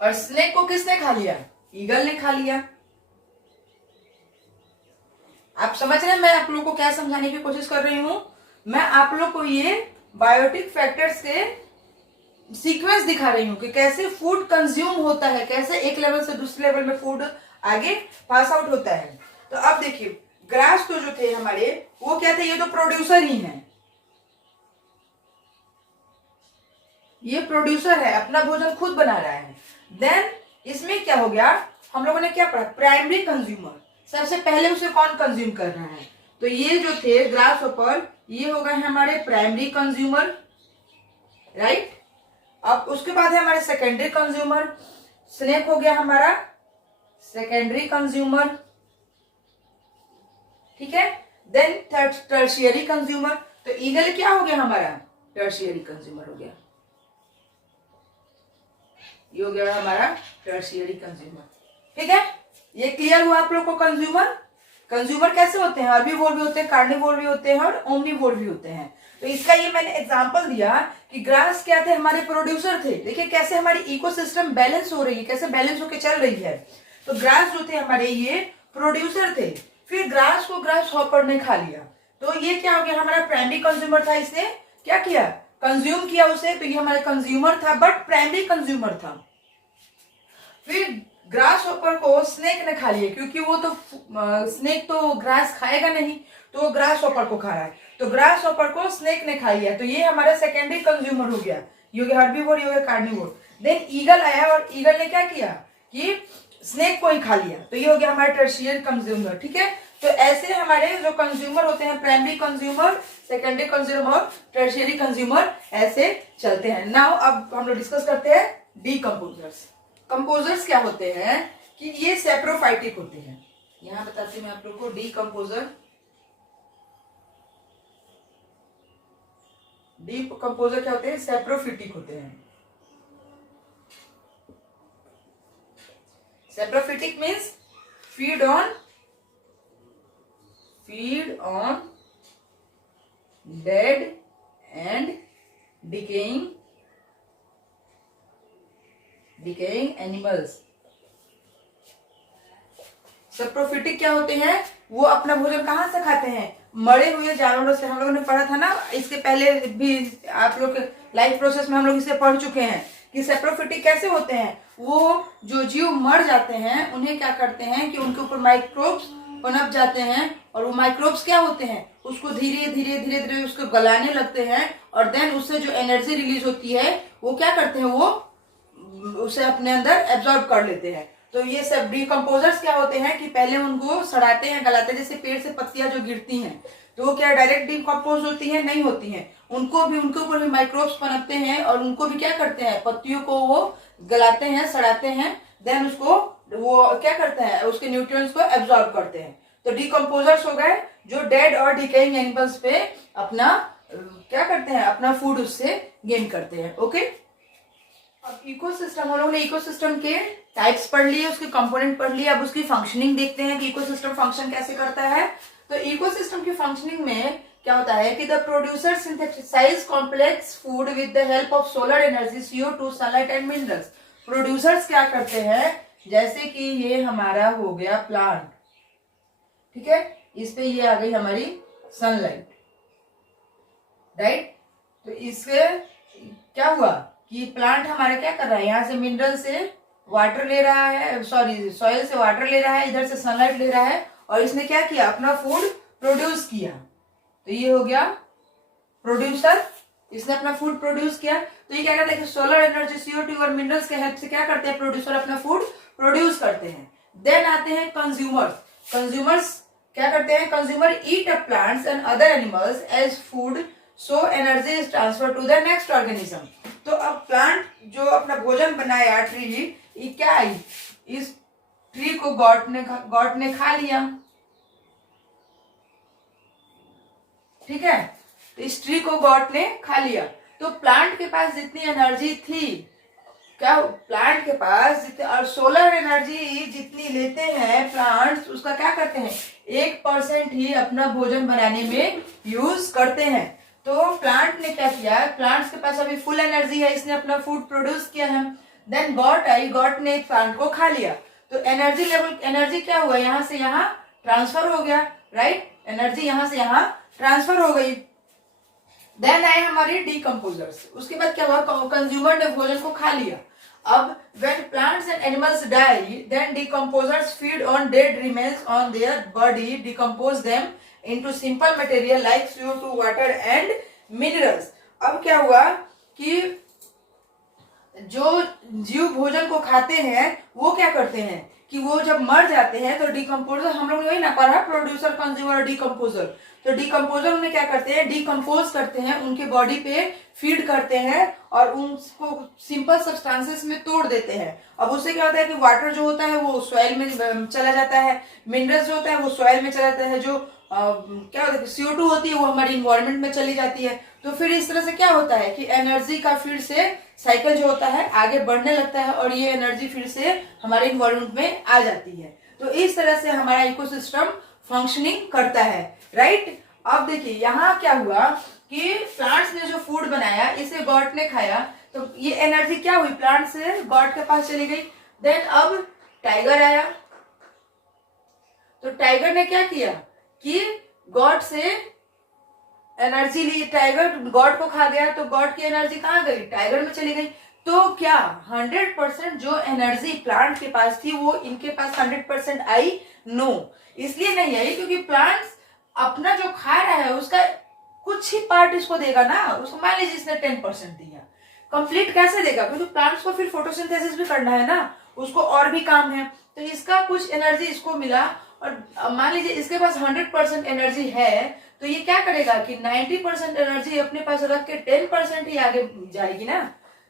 और स्नेक को किसने खा लिया? ईगल ने खा लिया। आप समझ रहे हैं मैं आप लोग को क्या समझाने की कोशिश कर रही हूं? मैं आप लोग को ये बायोटिक फैक्टर्स के सीक्वेंस दिखा रही हूँ कि कैसे फूड कंज्यूम होता है, कैसे एक लेवल से दूसरे लेवल में फूड आगे पास आउट होता है। तो अब देखिए, ग्रास तो जो थे हमारे, वो क्या थे? ये तो प्रोड्यूसर ही है, ये प्रोड्यूसर है, अपना भोजन खुद बना रहा है। देन इसमें क्या हो गया? हम लोगों ने क्या पढ़ा? प्राइमरी कंज्यूमर, सबसे पहले उसे कौन कंज्यूम कर रहा है? तो ये जो थे ग्रास हॉपर, ये हो गए हमारे प्राइमरी कंज्यूमर, राइट। अब उसके बाद है हमारे सेकेंडरी कंज्यूमर, स्नेक हो गया हमारा सेकेंडरी कंज्यूमर, ठीक है। देन टर्शियरी कंज्यूमर, तो ईगल क्या हो गया हमारा? टर्शियरी कंज्यूमर हो गया, ये हो गया हमारा टर्शियरी कंज्यूमर, ठीक है। ये क्लियर हुआ आप लोग को? कंज्यूमर, कंज्यूमर कैसे होते हैं? हर्बीवोर भी होते हैं, कार्निवोर भी होते हैं और ओमनीवोर भी होते हैं। तो इसका ये मैंने एग्जांपल दिया कि ग्रास क्या थे? हमारे प्रोड्यूसर थे। देखिए कैसे हमारी इकोसिस्टम बैलेंस हो रही है, कैसे बैलेंस होकर चल रही है। तो ग्रास जो थे हमारे, ये प्रोड्यूसर थे। फिर ग्रास को ग्रास हॉपर ने खा लिया, तो ये क्या हो गया? हमारा प्राइमरी कंज्यूमर था, इसने क्या किया? कंज्यूम किया उसे, तो ये हमारा कंज्यूमर था, बट प्राइमरी कंज्यूमर था। फिर ग्रास हॉपर को स्नेक ने खा लिया, क्योंकि वो तो स्नेक तो ग्रास खाएगा नहीं, तो वो ग्रास हॉपर को खा रहा है, तो ग्रास हॉपर को स्नेक ने खा लिया, तो ये हमारा सेकेंडरी कंज्यूमर हो गया। ये हो गया हर्बीवोर, ये हो गया कार्निवोर। देन ईगल आया और ईगल ने क्या किया कि स्नेक को ही खा लिया, तो ये हो गया हमारा टर्शियरी कंज्यूमर, ठीक है। तो ऐसे हमारे जो कंज्यूमर होते हैं, primary consumer, secondary consumer, tertiary consumer, ऐसे चलते हैं। नाउ अब हम लोग डिस्कस करते हैं डीकंपोजर्स। कंपोजर्स क्या होते हैं कि ये सेप्रोफाइटिक होते हैं। यहां बताती हूं मैं आप लोग को डीकंपोजर। डीकंपोजर क्या होते हैं? सेप्रोफिटिक होते हैं। Saprophytic means feed on dead and decaying animals. Saprophytic क्या होते हैं? वो अपना भोजन कहां से खाते हैं? मरे हुए जानवरों से। हम लोगों ने पढ़ा था ना, इसके पहले भी आप लोग लाइफ प्रोसेस में हम लोग इसे पढ़ चुके हैं कि सेप्रोफिटिक कैसे होते हैं। वो जो जीव मर जाते हैं, उन्हें क्या करते हैं कि उनके ऊपर माइक्रोब्स पनप जाते हैं, और वो माइक्रोब्स क्या होते हैं? उसको धीरे धीरे धीरे धीरे उसको गलाने लगते हैं, और देन उससे जो एनर्जी रिलीज होती है, वो क्या करते हैं? वो उसे अपने अंदर एब्जॉर्ब कर लेते हैं। तो ये सब डीकंपोजर्स क्या होते हैं कि पहले उनको सड़ाते हैं, गलाते हैं। जैसे पेड़ से पत्तियां जो गिरती हैं, तो वो क्या डायरेक्ट डीकंपोज होती हैं? नहीं होती हैं। उनको भी, उनके ऊपर भी माइक्रोब्स पनपते हैं, और उनको भी क्या करते हैं? पत्तियों को वो गलाते हैं, सड़ाते हैं, देन उसको वो क्या करते हैं? उसके न्यूट्रिएंट्स को एब्जॉर्ब करते हैं। तो डीकंपोजर्स हो गए जो डेड और डिकेइंग एनिमल्स पे अपना क्या करते हैं? अपना फूड उससे गेन करते हैं। ओके, अब इकोसिस्टम, हम लोगों ने इकोसिस्टम के टाइप्स पढ़ लिए, उसके कंपोनेंट पढ़ लिए। अब उसकी फंक्शनिंग देखते हैं कि इकोसिस्टम फंक्शन कैसे करता है। तो इकोसिस्टम की फंक्शनिंग में क्या होता है कि the producer synthesize complex food with the help of solar energy, CO2, sunlight and minerals. Producers क्या करते हैं? जैसे कि ये हमारा हो गया प्लांट, ठीक है, इस पे ये आ गई हमारी सनलाइट, राइट। तो इससे क्या हुआ कि प्लांट हमारा क्या कर रहा है? यहाँ से मिनरल से वाटर ले रहा है, सॉरी सॉइल से वाटर ले रहा है, इधर से सनलाइट ले रहा है, और इसने क्या किया? अपना फूड प्रोड्यूस किया। तो ये हो गया प्रोड्यूसर, इसने अपना फूड प्रोड्यूस किया। तो ये क्या करते हैं? सोलर एनर्जी, CO2 और मिनरल्स के हेल्प से क्या करते हैं? प्रोड्यूसर अपना फूड प्रोड्यूस करते हैं। देन आते हैं कंज्यूमर्स। कंज्यूमर्स क्या करते हैं? Consumer eat up plants and other animals as food, so energy is transfer to the next organism. तो अब प्लांट जो अपना भोजन बनाया, ट्री, ये क्या आई? इस ट्री को गॉड ने खा लिया, ठीक है। तो इस ट्री को गॉड ने खा लिया। तो प्लांट के पास जितनी एनर्जी थी, क्या प्लांट के पास जितने, और सोलर एनर्जी जितनी लेते हैं प्लांट्स, उसका क्या करते हैं 1% ही अपना भोजन बनाने में यूज करते हैं। तो प्लांट ने क्या किया, प्लांट्स के पास अभी फुल एनर्जी है, इसने अपना फूड प्रोड्यूस किया है। देन गॉट ने प्लांट को खा लिया, तो एनर्जी लेवल, एनर्जी क्या हुआ, यहाँ से यहाँ ट्रांसफर हो गया, राइट, एनर्जी यहाँ से यहाँ ट्रांसफर हो गई। देन आए हमारे डीकम्पोजर्स, उसके बाद क्या हुआ, कंज्यूमर ने भोजन को खा लिया। अब when plants and animals die, then decomposers feed on dead remains on their body, decompose them into simple material like CO2, water and minerals। अब क्या हुआ कि जो जीव भोजन को खाते हैं वो क्या करते हैं कि वो जब मर जाते हैं तो डिकम्पोजर, हम लोग ने वही ना पढ़ा, प्रोड्यूसर, कंज्यूमर, डिकम्पोजर। तो डिकम्पोजर में क्या करते हैं, डिकम्पोज करते हैं, उनके बॉडी पे फीड करते हैं और उनको सिंपल सब्सटेंसेस में तोड़ देते हैं। अब उससे क्या होता है कि वाटर जो होता है वो सॉइल में चला जाता है, मिनरल्स जो होता है वो सॉइल में चला जाता है, जो क्या होता है CO2 होती है वो हमारी इन्वायरमेंट में चली जाती है। तो फिर इस तरह से क्या होता है कि एनर्जी का फिर से साइकिल जो होता है आगे बढ़ने लगता है और ये एनर्जी फिर से हमारे इन्वायरमेंट में आ जाती है। तो इस तरह से हमारा इकोसिस्टम फंक्शनिंग करता है, राइट। अब देखिए यहाँ क्या हुआ कि प्लांट्स ने जो फूड बनाया इसे गॉड ने खाया, तो ये एनर्जी क्या हुई, प्लांट से गॉड के पास चली गई। देन अब टाइगर आया, तो टाइगर ने क्या किया कि गॉड से एनर्जी ली, टाइगर गॉड को खा गया तो गॉड की एनर्जी कहाँ गई, टाइगर में चली गई। तो क्या 100% जो एनर्जी प्लांट के पास थी वो इनके पास 100% आई? नो, इसलिए नहीं आई क्योंकि प्लांट्स अपना जो खा रहा है उसका कुछ ही पार्ट इसको देगा ना। उसको मान लीजिए इसने 10% दिया, कंप्लीट कैसे देगा, क्योंकि प्लांट्स को फिर फोटोसिंथेसिस भी करना है ना, उसको और भी काम है। तो इसका कुछ एनर्जी इसको मिला और मान लीजिए इसके पास 100% एनर्जी है, तो ये क्या करेगा कि 90% एनर्जी अपने पास रख के 10% ही आगे जाएगी ना,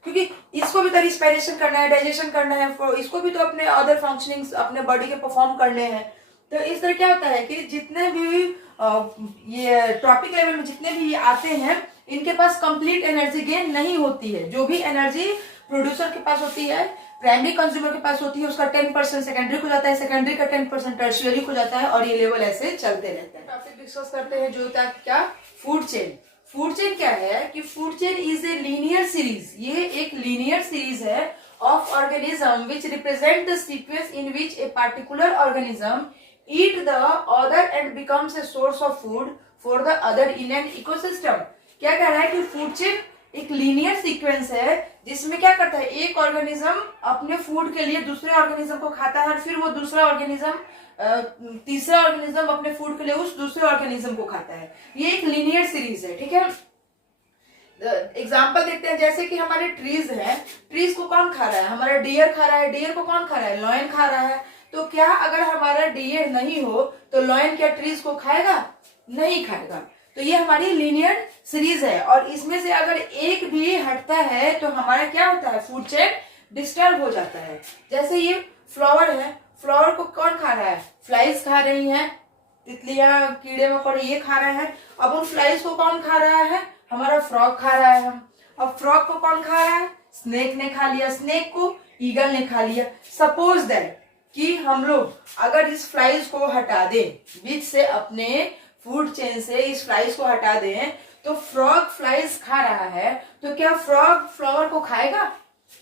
क्योंकि इसको भी तो रिस्पायरेशन करना है, डाइजेशन करना है, इसको भी तो अपने अदर फंक्शनिंग्स अपने बॉडी के परफॉर्म करने हैं। तो इस तरह क्या होता है कि जितने भी ये ट्रॉपिक लेवल में जितने भी ये आते हैं इनके पास कंप्लीट एनर्जी गेन नहीं होती है। जो भी एनर्जी प्रोड्यूसर के पास होती है, प्राइमरी कंज्यूमर के पास होती है, उसका 10% सेकेंडरी को जाता है, सेकेंडरी का 10% टर्शियरी को जाता है और ये लेवल ऐसे चलते रहते हैं। टॉपिक डिस्कस करते हैं जो होता है क्या, फूड चेन। फूड चेन क्या है कि food chain is a linear series, ये एक लीनियर सीरीज है of organism which represent the sequence in which a particular organism eat the other and becomes a source of food for the other in an ecosystem। क्या कह रहा है कि food chain एक linear sequence है जिसमें क्या करता है, एक ऑर्गेनिज्म अपने फूड के लिए दूसरे ऑर्गेनिज्म को खाता है और फिर वो दूसरा ऑर्गेनिज्म तीसरा ऑर्गेनिज्म अपने फूड के लिए उस दूसरे ऑर्गेनिज्म को खाता है। ये एक लीनियर सीरीज है, ठीक है। एग्जाम्पल देखते हैं, जैसे कि हमारे ट्रीज हैं, ट्रीज को कौन खा रहा है, हमारा डियर खा रहा है, डियर को कौन खा रहा है, लॉयन खा रहा है। तो क्या अगर हमारा डियर नहीं हो तो लॉयन क्या ट्रीज को खाएगा, नहीं खाएगा। तो ये हमारी लीनियर सीरीज है और इसमें से अगर एक भी हटता है तो हमारा क्या होता है, फूड चेन डिस्टर्ब हो जाता है। जैसे ये फ्लावर है, फ्लावर को कौन खा रहा है, फ्लाइज खा रही हैं, तितलियां, कीड़े मकोड़े ये खा रहे हैं। अब उन फ्लाइज को कौन खा रहा है, हमारा फ्रॉग खा रहा है। अब फ्रॉग को कौन खा रहा है, स्नेक ने खा लिया, स्नेक को ईगल ने खा लिया। सपोज दैट कि हम लोग अगर इस फ्लाइज को हटा दें बीच से, अपने फूड चेन से इस फ्लाइज को हटा दें, तो फ्रॉग फ्लाइज खा रहा है, तो क्या फ्रॉग फ्लावर को खाएगा,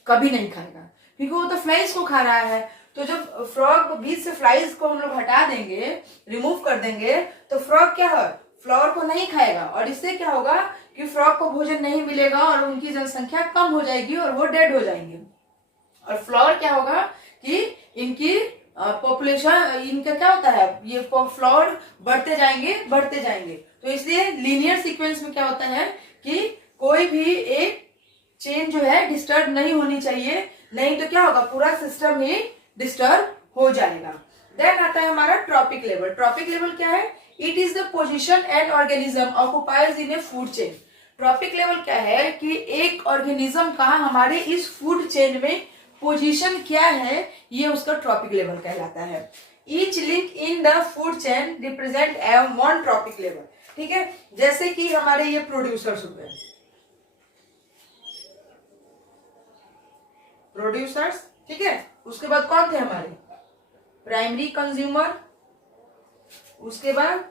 कभी नहीं खाएगा, क्योंकि वो तो फ्लाइज को खा रहा है। तो जब फ्रॉग बीच से फ्लाइज को हम लोग हटा देंगे, रिमूव कर देंगे, तो फ्रॉग क्या है, फ्लावर को नहीं खाएगा और इससे क्या होगा कि फ्रॉग को भोजन नहीं मिलेगा और उनकी जनसंख्या कम हो जाएगी और वो डेड हो जाएंगे। और फ्लावर क्या होगा कि इनकी पॉपुलेशन, इनका क्या होता है, ये फ्लावर बढ़ते जाएंगे बढ़ते जाएंगे। तो इसलिए लीनियर सीक्वेंस में क्या होता है कि कोई भी एक चेन जो है डिस्टर्ब नहीं होनी चाहिए, नहीं तो क्या होगा, पूरा सिस्टम ही डिस्टर्ब हो जाएगा। देन आता है हमारा ट्रॉपिक लेवल। ट्रॉपिक लेवल क्या है, it is the position and organism occupies in A food chain. Trophic level क्या है कि एक ऑर्गेनिज्म का हमारे इस फूड चेन में पोजीशन क्या है, ये उसका ट्रॉपिक लेवल कहलाता है। Each link in the food chain represent one trophic level, ठीक है। जैसे कि हमारे ये प्रोड्यूसर्स हुए, प्रोड्यूसर्स, ठीक है। उसके बाद कौन थे हमारे प्राइमरी कंज्यूमर, उसके बाद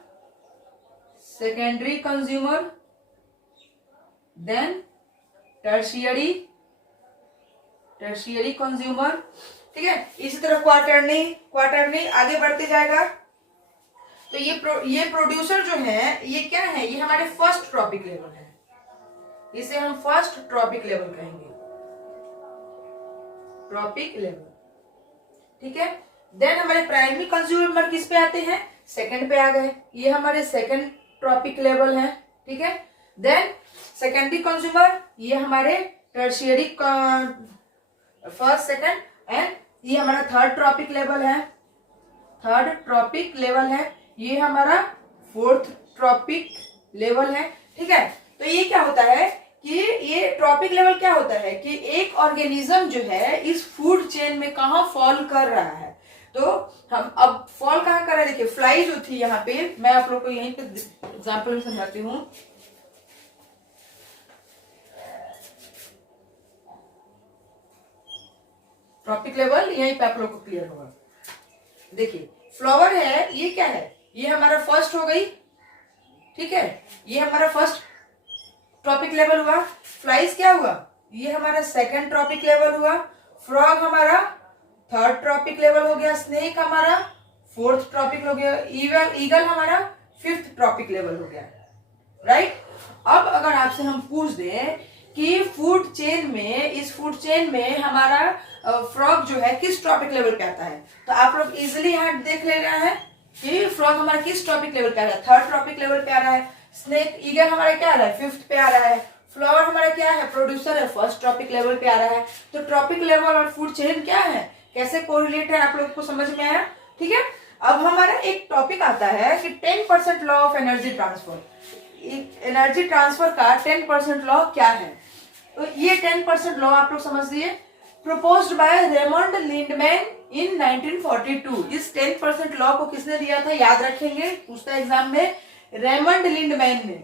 secondary consumer, then tertiary consumer, ठीक है। इसी तरह क्वार्टरनी आगे बढ़ते जाएगा। तो ये प्रोड्यूसर जो है ये क्या है, ये हमारे फर्स्ट ट्रॉपिक लेवल है, इसे हम फर्स्ट ट्रॉपिक लेवल कहेंगे, ट्रॉपिक लेवल, ठीक है। देन हमारे प्राइमरी कंज्यूमर किस पे आते हैं, सेकंड पे आ गए, ये हमारे सेकंड ट्रॉपिक लेवल है, ठीक है। देन सेकेंडरी कंज्यूमर, ये हमारे टर्शियरी, फर्स्ट सेकंड, एंड ये हमारा थर्ड ट्रॉपिक लेवल है, ये हमारा फोर्थ ट्रॉपिक लेवल है, ठीक है। तो ये क्या होता है कि ये ट्रॉपिक लेवल क्या होता है कि एक ऑर्गेनिज्म जो है इस फूड चेन में कहाँ फॉल कर रहा है। तो हम अब फॉल कहाँ कर रहे हैं, देखिए फ्लाई जो थी यहाँ पे, मैं आप लोग को यहीं पे एग्जाम्पल में समझाती हूँ। ट्रॉपिक लेवल यहीं पे आप लोग को क्लियर होगा। देखिए फ्लावर है, ये क्या है, ये हमारा फर्स्ट हो गई, ठीक है, ये हमारा फर्स्ट ट्रॉपिक लेवल हुआ। फ्लाइज क्या हुआ, ये हमारा सेकंड ट्रॉपिक लेवल हुआ। फ्रॉग हमारा थर्ड ट्रॉपिक लेवल हो गया। स्नेक हमारा फोर्थ ट्रॉपिक हो गया। ईगल हमारा फिफ्थ ट्रॉपिक लेवल हो गया, राइट। अब अगर आपसे हम पूछ दें कि फूड चेन में, इस फूड चेन में हमारा फ्रॉग जो है किस ट्रॉपिक लेवल पे आता है, तो आप लोग इजिली यहाँ देख ले रहे हैं कि फ्रॉग हमारा किस ट्रॉपिक लेवल पे आ रहा है, थर्ड ट्रॉपिक लेवल पे आ रहा है। स्नेक, ईगल हमारा क्या आ रहा है, फिफ्थ पे आ रहा है। फ्लावर हमारा क्या है, प्रोड्यूसर है, फर्स्ट ट्रॉपिक लेवल पे आ रहा है। तो ट्रॉपिक लेवल और फूड चेन क्या है, कैसे कोरिलेट है, आप लोग को समझ में आया, ठीक है। अब हमारा एक टॉपिक आता है कि 10% law of energy transfer. Energy transfer का 10% लॉ क्या है, तो ये 10% लॉ आप लोग समझ लिए, proposed by Raymond Lindeman in 1942। इस 10% लॉ को किसने दिया था, याद रखेंगे, पूछता है एग्जाम में, रेमंड लिंडमैन ने।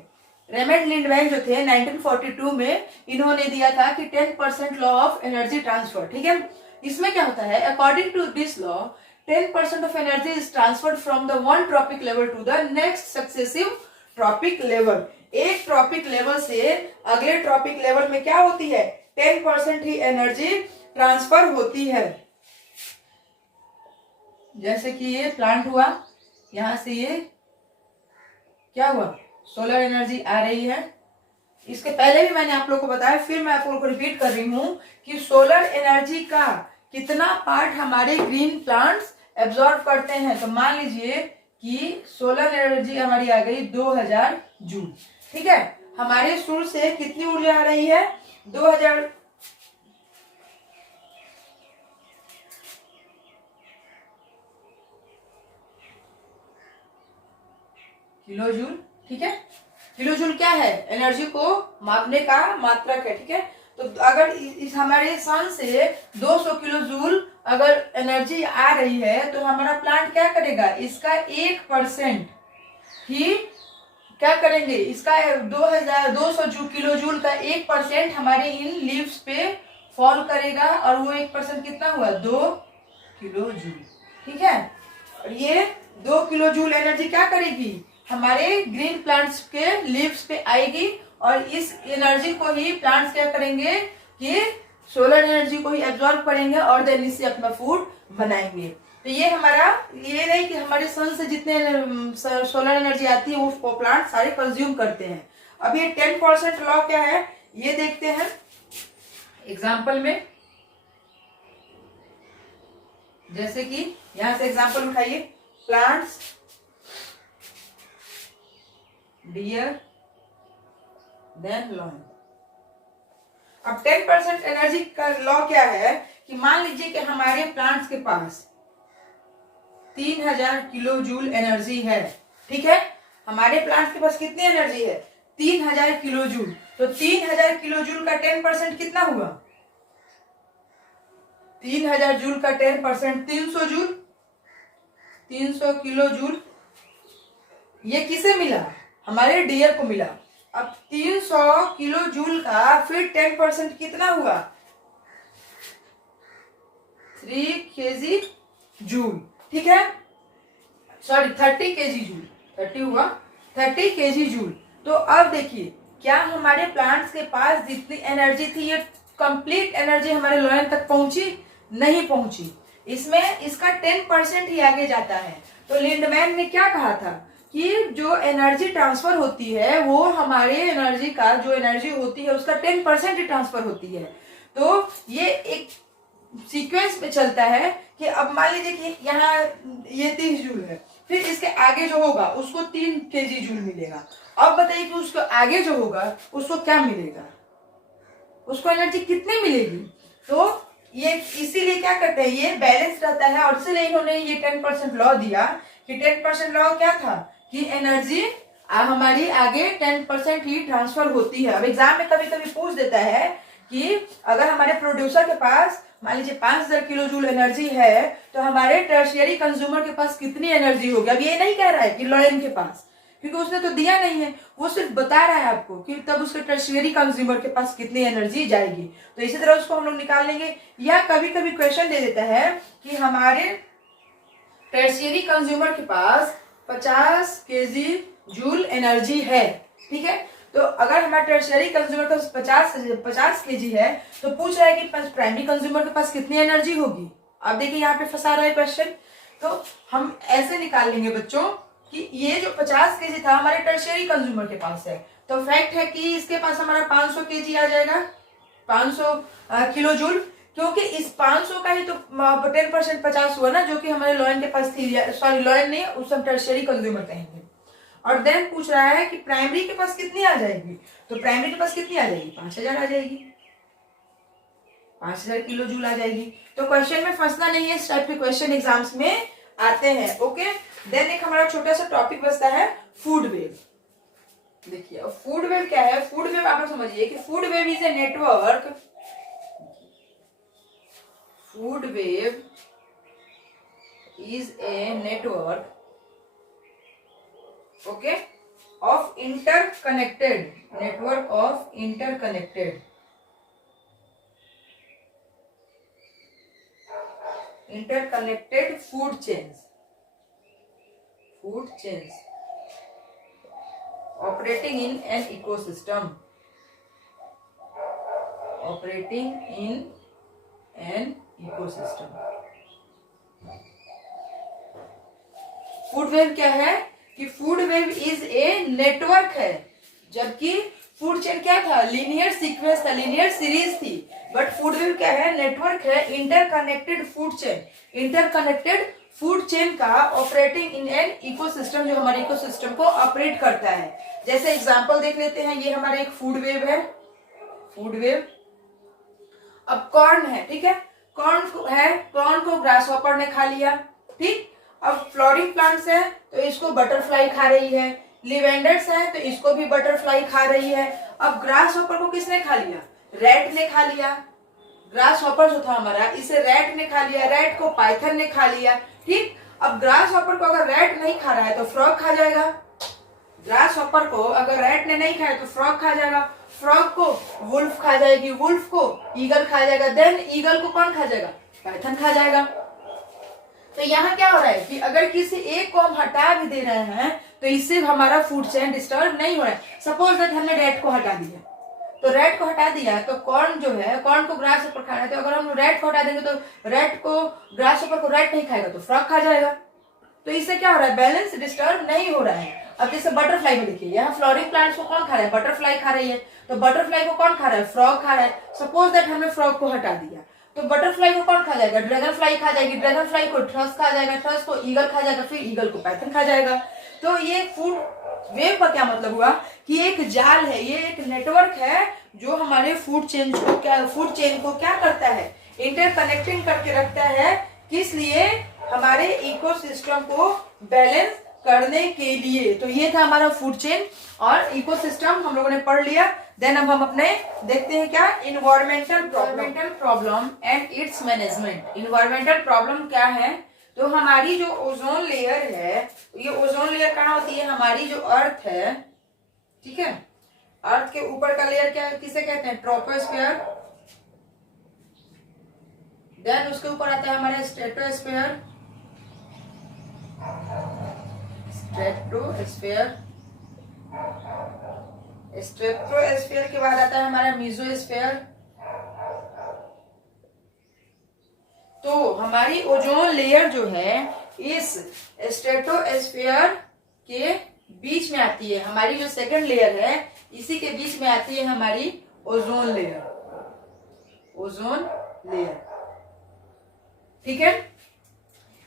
रेमंड लिंडमैन जो थे 1942 में इन्होंने दिया था कि 10% लॉ ऑफ एनर्जी ट्रांसफर, ठीक है। इसमें क्या होता है, according to this law 10% of energy is transferred from the one trophic level to the next successive trophic level. एक ट्रॉपिक लेवल से अगले ट्रॉपिक लेवल में क्या होती है, 10% ही एनर्जी ट्रांसफर होती है। जैसे कि ये प्लांट हुआ, यहां से ये क्या हुआ, सोलर एनर्जी आ रही है। इसके पहले भी मैंने आप लोगों को बताया, फिर मैं आप लोगों को रिपीट कर रही हूं कि सोलर एनर्जी का कितना पार्ट हमारे ग्रीन प्लांट्स एब्जॉर्ब करते हैं। तो मान लीजिए कि सोलर एनर्जी हमारी आ गई 2000 जूल, ठीक है। हमारे सूर्य से कितनी ऊर्जा आ रही है, 2000 किलो जूल, ठीक है। किलो जूल क्या है, एनर्जी को मापने का मात्रक है, ठीक है। तो अगर इस हमारे सन से 200 किलो जूल अगर एनर्जी आ रही है तो हमारा प्लांट क्या करेगा, इसका 1% ही क्या करेंगे, इसका 200 किलो जूल का 1% हमारे इन लीव्स पे फॉल करेगा, और वो 1% कितना हुआ, 2 किलो जूल, ठीक है। और ये 2 किलो जूल एनर्जी क्या करेगी, हमारे ग्रीन प्लांट्स के लीव्स पे आएगी, और इस एनर्जी को ही प्लांट्स क्या करेंगे कि सोलर एनर्जी को ही एब्जॉर्ब करेंगे और देन इससे अपना फूड बनाएंगे। तो ये हमारा, ये नहीं कि हमारे सन से जितने सोलर एनर्जी आती है वो प्लांट सारे कंज्यूम करते हैं। अब ये 10% लॉ क्या है ये देखते हैं एग्जाम्पल में। जैसे कि यहां से एग्जाम्पल उठाइए, प्लांट्स, डियर, देन लॉन। अब 10% एनर्जी का लॉ क्या है कि मान लीजिए कि हमारे प्लांट्स के पास 3000 किलो जूल एनर्जी है, ठीक है। हमारे प्लांट्स के पास कितनी एनर्जी है, 3000 किलो जूल। तो 3000 किलो जूल का 10% कितना हुआ, 3000 जूल का 10% 300 जूल, 300 किलो जूल। ये किसे मिला, हमारे डियर को मिला। अब 300 किलो जूल का फिर 10% कितना हुआ, 3 kg जूल, ठीक है, सॉरी 30 kg जूल, 30 हुआ 30 kg जूल। तो अब देखिए क्या हमारे प्लांट्स के पास जितनी एनर्जी थी ये कंप्लीट एनर्जी हमारे लॉयन तक पहुंची? नहीं पहुंची, इसमें इसका 10% ही आगे जाता है। तो लिंडमैन ने क्या कहा था कि जो एनर्जी ट्रांसफर होती है वो हमारे एनर्जी का जो एनर्जी होती है उसका 10% ही ट्रांसफर होती है। तो ये एक सीक्वेंस में चलता है कि अब मान लीजिए कि यहाँ ये 30 जूल है, फिर इसके आगे जो होगा उसको 3 kg जूल मिलेगा। अब बताइए कि उसको आगे जो होगा उसको क्या मिलेगा, उसको एनर्जी कितनी मिलेगी? तो ये इसीलिए क्या करते हैं, ये बैलेंस रहता है और इसीलिए इन्होंने ये 10% लॉ दिया कि 10% लॉ क्या था कि एनर्जी हमारी आगे 10% ही ट्रांसफर होती है। अब एग्जाम में कभी कभी पूछ देता है कि अगर हमारे प्रोड्यूसर के पास मान लीजिए 5000 किलो जूल एनर्जी है तो हमारे टर्शियरी कंज्यूमर के पास कितनी एनर्जी होगी। अब ये नहीं कह रहा है कि लॉयन के पास, क्योंकि उसने तो दिया नहीं है, वो सिर्फ बता रहा है आपको कि तब उसके टर्शियरी कंज्यूमर के पास कितनी एनर्जी जाएगी। तो इसी तरह उसको हम लोग निकाल लेंगे। या कभी कभी क्वेश्चन दे देता है कि हमारे टर्शियरी कंज्यूमर के पास 50 kg जूल एनर्जी है, ठीक है। तो अगर हमारे टर्शियरी कंज्यूमर के पास 50 kg है तो पूछ रहा है कि प्राइमरी कंज्यूमर के पास कितनी एनर्जी होगी। अब देखिए यहाँ पे फंसा रहा है क्वेश्चन। तो हम ऐसे निकाल लेंगे बच्चों कि ये जो 50 kg था हमारे टर्शियरी कंज्यूमर के पास है, तो फैक्ट है कि इसके पास हमारा 500 kg आ जाएगा, 500 किलो जूल, क्योंकि इस 500 का ही तो 10% 50 हुआ ना, जो कि हमारे लॉयन के पास थी, सॉरी लॉयन नहीं, उस हम टर्शियरी कंज्यूमर कहेंगे। और देन पूछ रहा है कि प्राइमरी के पास कितनी आ जाएगी, तो प्राइमरी के पास कितनी आ जाएगी, 5000 आ जाएगी, 5000 किलो जूल आ जाएगी। तो क्वेश्चन में फंसना नहीं है, इस टाइप के क्वेश्चन एग्जाम्स में आते हैं। ओके, देन एक हमारा छोटा सा टॉपिक बचता है फूड वेव। देखिए फूड वेव क्या है, फूड वेव आप लोग समझिए कि food web is a network, food web is a network, okay, of interconnected, network of interconnected food chains operating in an ecosystem, food web क्या है कि food web is a network है, जबकि food chain क्या था, linear sequence था, linear series थी। But food web क्या है, नेटवर्क है, interconnected food chain, interconnected food chain का ऑपरेटिंग इन एन इकोसिस्टम, जो हमारे इकोसिस्टम को ऑपरेट करता है। जैसे एग्जांपल देख लेते हैं, ये हमारा एक फूड वेव है, फूड वेव। अब कॉर्न है, ठीक है, कॉर्न को ग्रास हॉपर ने खा लिया, ठीक। अब फ्लोरिंग प्लांट्स है तो इसको बटरफ्लाई खा रही है, लिवेंडर्स है तो इसको भी बटरफ्लाई खा रही है। अब ग्रास हॉपर को किसने खा लिया, रैट ने खा लिया, ग्रास हॉपर जो था हमारा इसे रैट ने खा लिया, रैट को पाइथन ने खा लिया, ठीक। अब ग्रास हॉपर को अगर रैट नहीं खा रहा है तो फ्रॉग खा जाएगा, ग्रास हॉपर को अगर रैट ने नहीं खाया तो फ्रॉग खा जाएगा, फ्रॉग को वुल्फ खा जाएगी, वुल्फ को ईगल खा जाएगा, देन ईगल को कौन खा जाएगा, पाइथन खा जाएगा। तो यहाँ क्या हो रहा है कि अगर किसी एक को हम हटा भी दे रहे हैं तो इससे हमारा फूड चेन डिस्टर्ब नहीं हो रहा है। सपोज दैट हमने रैट को हटा दिया, तो रैट को हटा दिया तो कॉर्न जो है, कॉर्न को ग्रास ऊपर खाना है, तो अगर हम रैट को हटा देंगे तो रैट को ग्रास ऊपर को रैट नहीं खाएगा तो फ्रॉग खा जाएगा। तो इससे क्या हो रहा है, बैलेंस डिस्टर्ब नहीं हो रहा है। अब जैसे बटरफ्लाई में देखिए, यहाँ फ्लोरिंग प्लांट्स को कौन खा रहा है, बटरफ्लाई खा रही है, तो बटरफ्लाई को कौन खा रहा है, फ्रॉग खा रहा है। सपोज दैट हमने फ्रॉग को हटा दिया तो बटरफ्लाई को कौन खा जाएगा, ड्रैगन फ्लाई खा जाएगी, ड्रैगन फ्लाई को थ्रस्ट खा जाएगा, थ्रस्ट को ईगल खा जाएगा, फिर ईगल को पाइथन खा जाएगा। तो ये फूड वेव का क्या मतलब हुआ कि एक जाल है, ये एक नेटवर्क है जो हमारे फूड चेन को क्या करता है, इंटरकनेक्टिंग करके रखता है, किस लिए, हमारे इकोसिस्टम को बैलेंस करने के लिए। तो ये था हमारा फूड चेन और इकोसिस्टम हम लोगों ने पढ़ लिया। देन अब हम अपने देखते हैं क्या, environmental problem and it's management. Environmental problem क्या है, तो हमारी जो ओजोन लेयर है, ये ओजोन लेयर कहाँ होती है, हमारी जो अर्थ है, ठीक है, अर्थ के ऊपर का लेयर क्या किसे कहते हैं, ट्रोपोस्फियर, देन उसके ऊपर आता है हमारा स्ट्रेटोस्फेयर, स्ट्रेटोस्फेयर, स्ट्रेटोस्फेयर के बाद आता है हमारा मेसोस्फेयर। तो हमारी ओजोन लेयर जो है इस स्ट्रेटोस्फेयर के बीच में आती है। हमारी जो सेकंड लेयर है इसी के बीच में आती है हमारी ओजोन लेयर, ओजोन लेयर, ठीक है।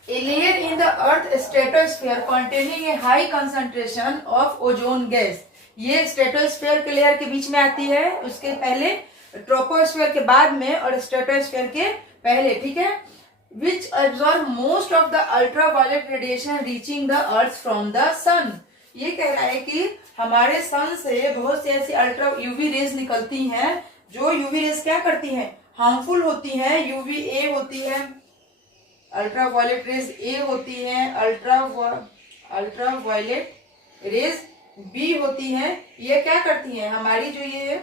A layer in the earth stratosphere containing a high concentration of ozone gas, ये स्ट्रेटोस्फेयर के लेयर के बीच में आती है, उसके पहले ट्रोपोस्फेयर के बाद में और स्ट्रेटोस्फेयर के पहले, ठीक है। Which absorb most of the ultraviolet radiation reaching the earth from the sun, ये कह रहा है कि हमारे सन से बहुत सी ऐसी अल्ट्रा यूवी रेज निकलती हैं जो यूवी रेज क्या करती हैं, हार्मफुल होती हैं। यूवी ए होती है, अल्ट्रावायलेट रेज ए होती है, अल्ट्रावायलेट रेज बी होती है। ये क्या करती हैं, हमारी जो ये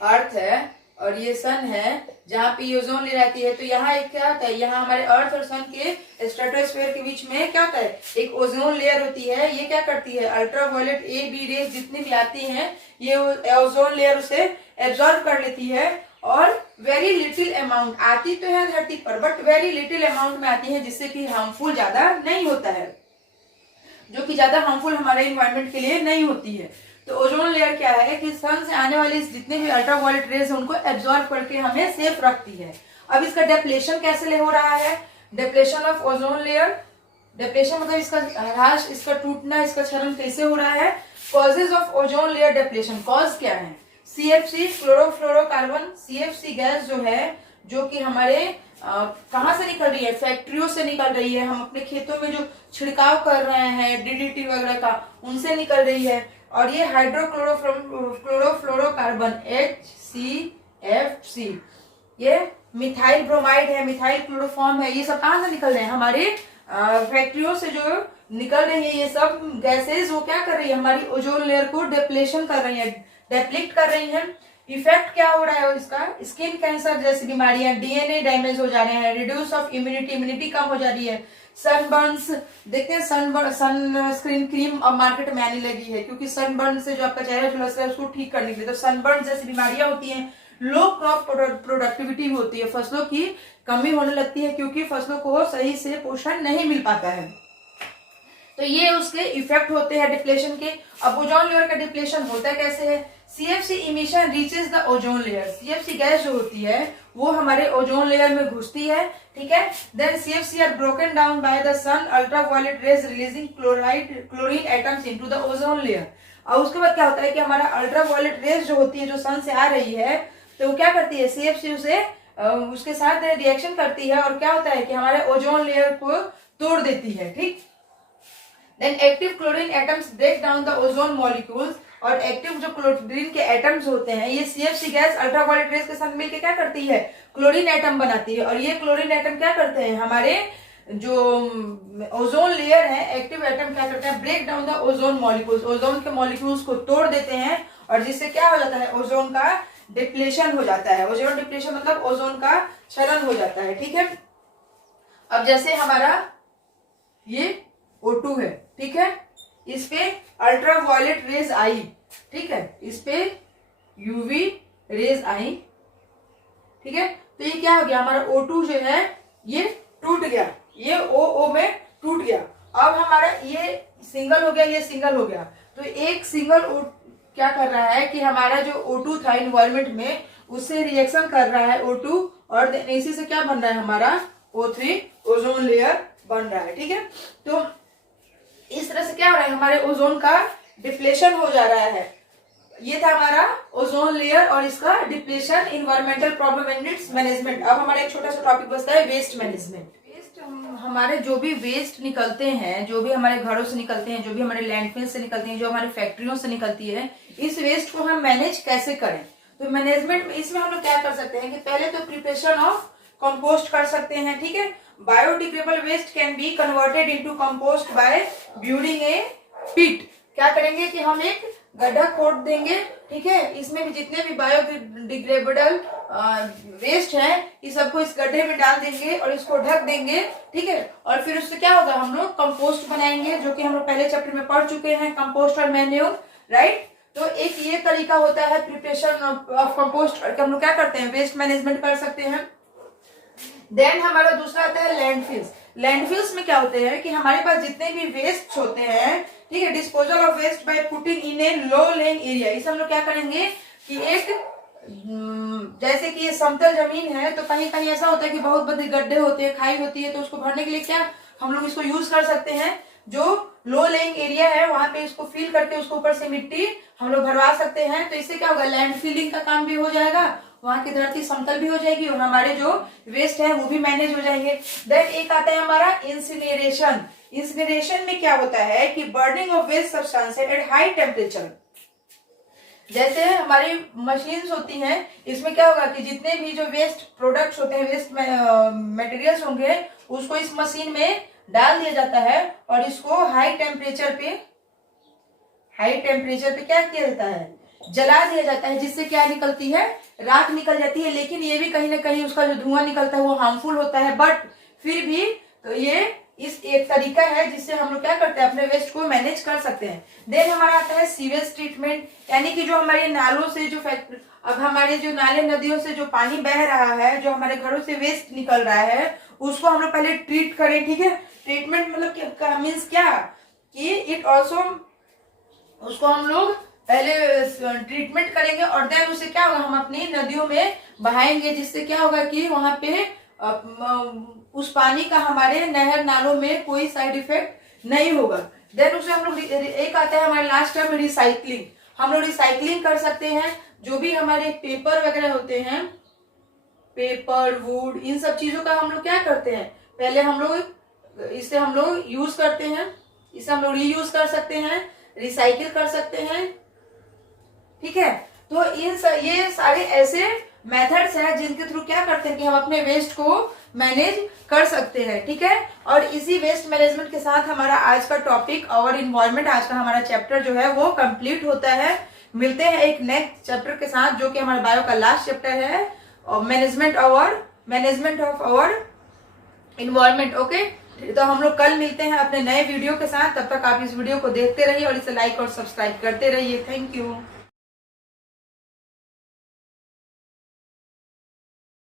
अर्थ है और ये सन है जहाँ पे ओजोन ले जाती है, तो यहाँ एक क्या होता है, यहाँ हमारे अर्थ और सन के स्ट्रेटोस्फेयर के बीच में क्या होता है, एक ओजोन लेयर होती है। ये क्या करती है, अल्ट्रावायलेट ए बी रेज जितनी भी आती हैं ये ओजोन लेयर उसे एब्जॉर्ब कर लेती है और वेरी लिटिल अमाउंट आती तो है धरती पर, बट वेरी लिटिल अमाउंट में आती है जिससे कि हार्मफुल ज्यादा नहीं होता है, जो कि ज्यादा हार्मफुल हमारे इन्वायरमेंट के लिए नहीं होती है। तो ओजोन लेयर क्या है कि सन से आने वाली जितने भी अल्ट्रावायलेट रेज उनको एब्जॉर्ब करके हमें सेफ रखती है। अब इसका डेप्लेशन कैसे हो रहा है, depletion of ozone layer, depletion मतलब इसका ह्रास, इसका टूटना, इसका क्षरण कैसे हो रहा है। Causes of ozone layer depletion, cause क्या है, सीएफसी क्लोरोफ्लोरोकार्बन, सीएफसी गैस जो है जो कि हमारे कहाँ से निकल रही है, फैक्ट्रियों से निकल रही है। हम अपने खेतों में जो छिड़काव कर रहे हैं डीडीटी वगैरह का, उनसे निकल रही है। और ये हाइड्रोक्लोरोफ्लोरोकार्बन HCFC, ये मिथाइल ब्रोमाइड है, मिथाइल क्लोरोफॉर्म है, ये सब कहाँ से निकल रहे हैं, हमारे फैक्ट्रियों से जो निकल रही है ये सब गैसेज, वो क्या कर रही है, हमारी ओजोन लेयर को डिप्लेशन कर रही है, डेप्लीट कर रही है। इफेक्ट क्या हो रहा है इसका, स्किन कैंसर जैसी बीमारियां, डीएनए डैमेज हो जा रहे हैं, रिड्यूस ऑफ इम्यूनिटी, इम्यूनिटी कम हो जा रही है। सनबर्न्स, देखते हैं सन स्क्रीन क्रीम अब मार्केट में आने लगी है क्योंकि सनबर्न से जो आपका चेहरा झुलस है उसको ठीक करने के लिए। तो सनबर्न जैसी बीमारियां होती हैं, लो क्रॉप प्रोडक्टिविटी भी होती है, फसलों की कमी होने लगती है क्योंकि फसलों को सही से पोषण नहीं मिल पाता है। तो ये उसके इफेक्ट होते हैं डिप्लेशन के। अब ओजोन लेयर का डिप्लेशन होता कैसे है, CFC emission reaches the ozone layer, CFC gas जो होती है वो हमारे ओजोन लेयर में घुसती है, ठीक है। Then CFC are broken down by the sun ultraviolet rays releasing chlorine atoms into the ozone layer. और उसके बाद क्या होता है कि हमारा अल्ट्रावायलेट रेज जो होती है जो सन से आ रही है, तो वो क्या करती है, सीएफसी उसे उसके साथ रिएक्शन करती है और क्या होता है कि हमारे ओजोन लेयर को तोड़ देती है, ठीक। Then active chlorine atoms break down the ozone molecules, और एक्टिव जो क्लोरीन के एटम्स होते हैं ये सीएफसी गैस अल्ट्रावायलेट रेज के साथ मिलकर क्या करती है, क्लोरीन एटम बनाती है। और ये क्लोरीन एटम क्या करते हैं, हमारे जो ओजोन लेयर है एक्टिव एटम क्या करते हैं, break down the ozone molecules, ozone के मॉलिक्यूल्स को तोड़ देते हैं और जिससे क्या हो जाता है, ओजोन का डिप्लेशन हो जाता है। ओजोन डिप्लेशन मतलब ओजोन का क्षरण हो जाता है, ठीक है। अब जैसे हमारा ये O2 है, ठीक है, इस पे अल्ट्रावायलेट रेज आई, ठीक है, इस पे यूवी रेज आई, ठीक है। तो ये क्या हो गया, हमारा O2 जो है ये टूट गया, ये O में टूट गया। अब हमारा ये सिंगल हो गया, ये सिंगल हो गया, तो एक सिंगल क्या कर रहा है कि हमारा जो O2 था इन्वायरमेंट में उससे रिएक्शन कर रहा है O2 और इसी से क्या बन रहा है, हमारा O3 ओजोन लेयर बन रहा है, ठीक है। तो इस तरह से क्या हो रहा है, हमारे ओजोन का डिप्लेशन हो जा रहा है। ये था हमारा ओजोन लेयर और इसका depletion, environmental problem and it's management. अब हमारा एक छोटा सा टॉपिक बचता है वेस्ट मैनेजमेंट। वेस्ट, हमारे जो भी वेस्ट निकलते हैं, जो भी हमारे घरों से निकलते हैं, जो भी हमारे लैंडफिल से निकलते हैं, जो हमारे फैक्ट्रियों से निकलती है, इस वेस्ट को हम मैनेज कैसे करें। तो मैनेजमेंट में इसमें हम लोग क्या कर सकते हैं कि पहले तो प्रिपरेशन ऑफ कंपोस्ट कर सकते हैं, ठीक है। Biodegradable waste can be converted into compost by burying a pit. क्या करेंगे कि हम एक गड्ढा खोद देंगे, ठीक है। इसमें भी जितने भी बायोडिग्रेडेबल वेस्ट है इस सबको इस गड्ढे में डाल देंगे और इसको ढक देंगे, ठीक है। और फिर उससे क्या होगा, हम लोग कंपोस्ट बनाएंगे, जो कि हम लोग पहले चैप्टर में पढ़ चुके हैं, कंपोस्ट और मैन्योर, राइट। तो एक ये तरीका होता है प्रिपरेशन ऑफ कंपोस्ट करके हम लोग क्या करते हैं, वेस्ट मैनेजमेंट कर सकते हैं। देन हमारा दूसरा आता है लैंडफिल्स। लैंडफिल्स में क्या होते हैं कि हमारे पास जितने भी वेस्ट होते हैं, ठीक है, disposal of waste by putting in a low lying area. इसे हम लोग क्या करेंगे कि एक जैसे कि ये समतल जमीन है तो कहीं कहीं ऐसा होता है कि बहुत बड़े गड्ढे होते हैं, खाई होती है, तो उसको भरने के लिए क्या हम लोग इसको यूज कर सकते हैं, जो लो लेइंग एरिया है वहां पे इसको फिल करके उसको ऊपर से मिट्टी हम लोग भरवा सकते हैं। तो इससे क्या होगा, लैंड फिलिंग का काम भी हो जाएगा, वहां की धरती समतल भी हो जाएगी और हमारे जो वेस्ट है वो भी मैनेज हो जाएंगे। देन एक आता है हमारा इंसिनरेशन। इंसिनरेशन में क्या होता है कि burning of waste substance at high temperature. जैसे हमारी मशीन्स होती हैं, इसमें क्या होगा कि जितने भी जो वेस्ट प्रोडक्ट्स होते हैं, वेस्ट मटेरियल्स होंगे, उसको इस मशीन में डाल दिया जाता है और इसको हाई टेम्परेचर पे क्या किया जाता है, जला दिया जाता है, जिससे क्या निकलती है, राख निकल जाती है। लेकिन ये भी कहीं ना कहीं उसका जो धुआं निकलता है वो हार्मफुल होता है, बट फिर भी तो ये इस एक तरीका है जिससे हम लोग क्या करते हैं, अपने वेस्ट को मैनेज कर सकते हैं। देन हमारा आता है सीवेज ट्रीटमेंट, यानी कि जो हमारे नालों से जो अब हमारे जो नाले नदियों से जो पानी बह रहा है, जो हमारे घरों से वेस्ट निकल रहा है, उसको हम लोग पहले ट्रीट करें, ठीक है। ट्रीटमेंट मतलब मीन्स क्या कि इट ऑल्सो, उसको हम लोग पहले ट्रीटमेंट करेंगे और देन उसे क्या होगा, हम अपनी नदियों में बहाएंगे, जिससे क्या होगा कि वहां पे उस पानी का हमारे नहर नालों में कोई साइड इफेक्ट नहीं होगा। देन उसे हम लोग एक आता है हमारे लास्ट टाइम रिसाइकलिंग। हम लोग रिसाइकलिंग कर सकते हैं, जो भी हमारे पेपर वगैरह होते हैं, पेपर, वुड, इन सब चीजों का हम लोग क्या करते हैं, पहले हम लोग इसे हम लोग यूज करते हैं, इसे हम लोग रीयूज कर सकते हैं, रिसाइकिल कर सकते हैं, ठीक है। तो ये सारे ऐसे मेथड्स हैं जिनके थ्रू क्या करते हैं कि हम अपने वेस्ट को मैनेज कर सकते हैं, ठीक है। और इसी वेस्ट मैनेजमेंट के साथ हमारा आज का टॉपिक और इन्वायरमेंट, आज का हमारा चैप्टर जो है वो कंप्लीट होता है। मिलते हैं एक नेक्स्ट चैप्टर के साथ, जो कि हमारा बायो का लास्ट चैप्टर है, और management of our environment. Okay, तो हम लोग कल मिलते हैं अपने नए वीडियो के साथ। तब तक आप इस वीडियो को देखते रहिए और इसे लाइक और सब्सक्राइब करते रहिए। Thank you.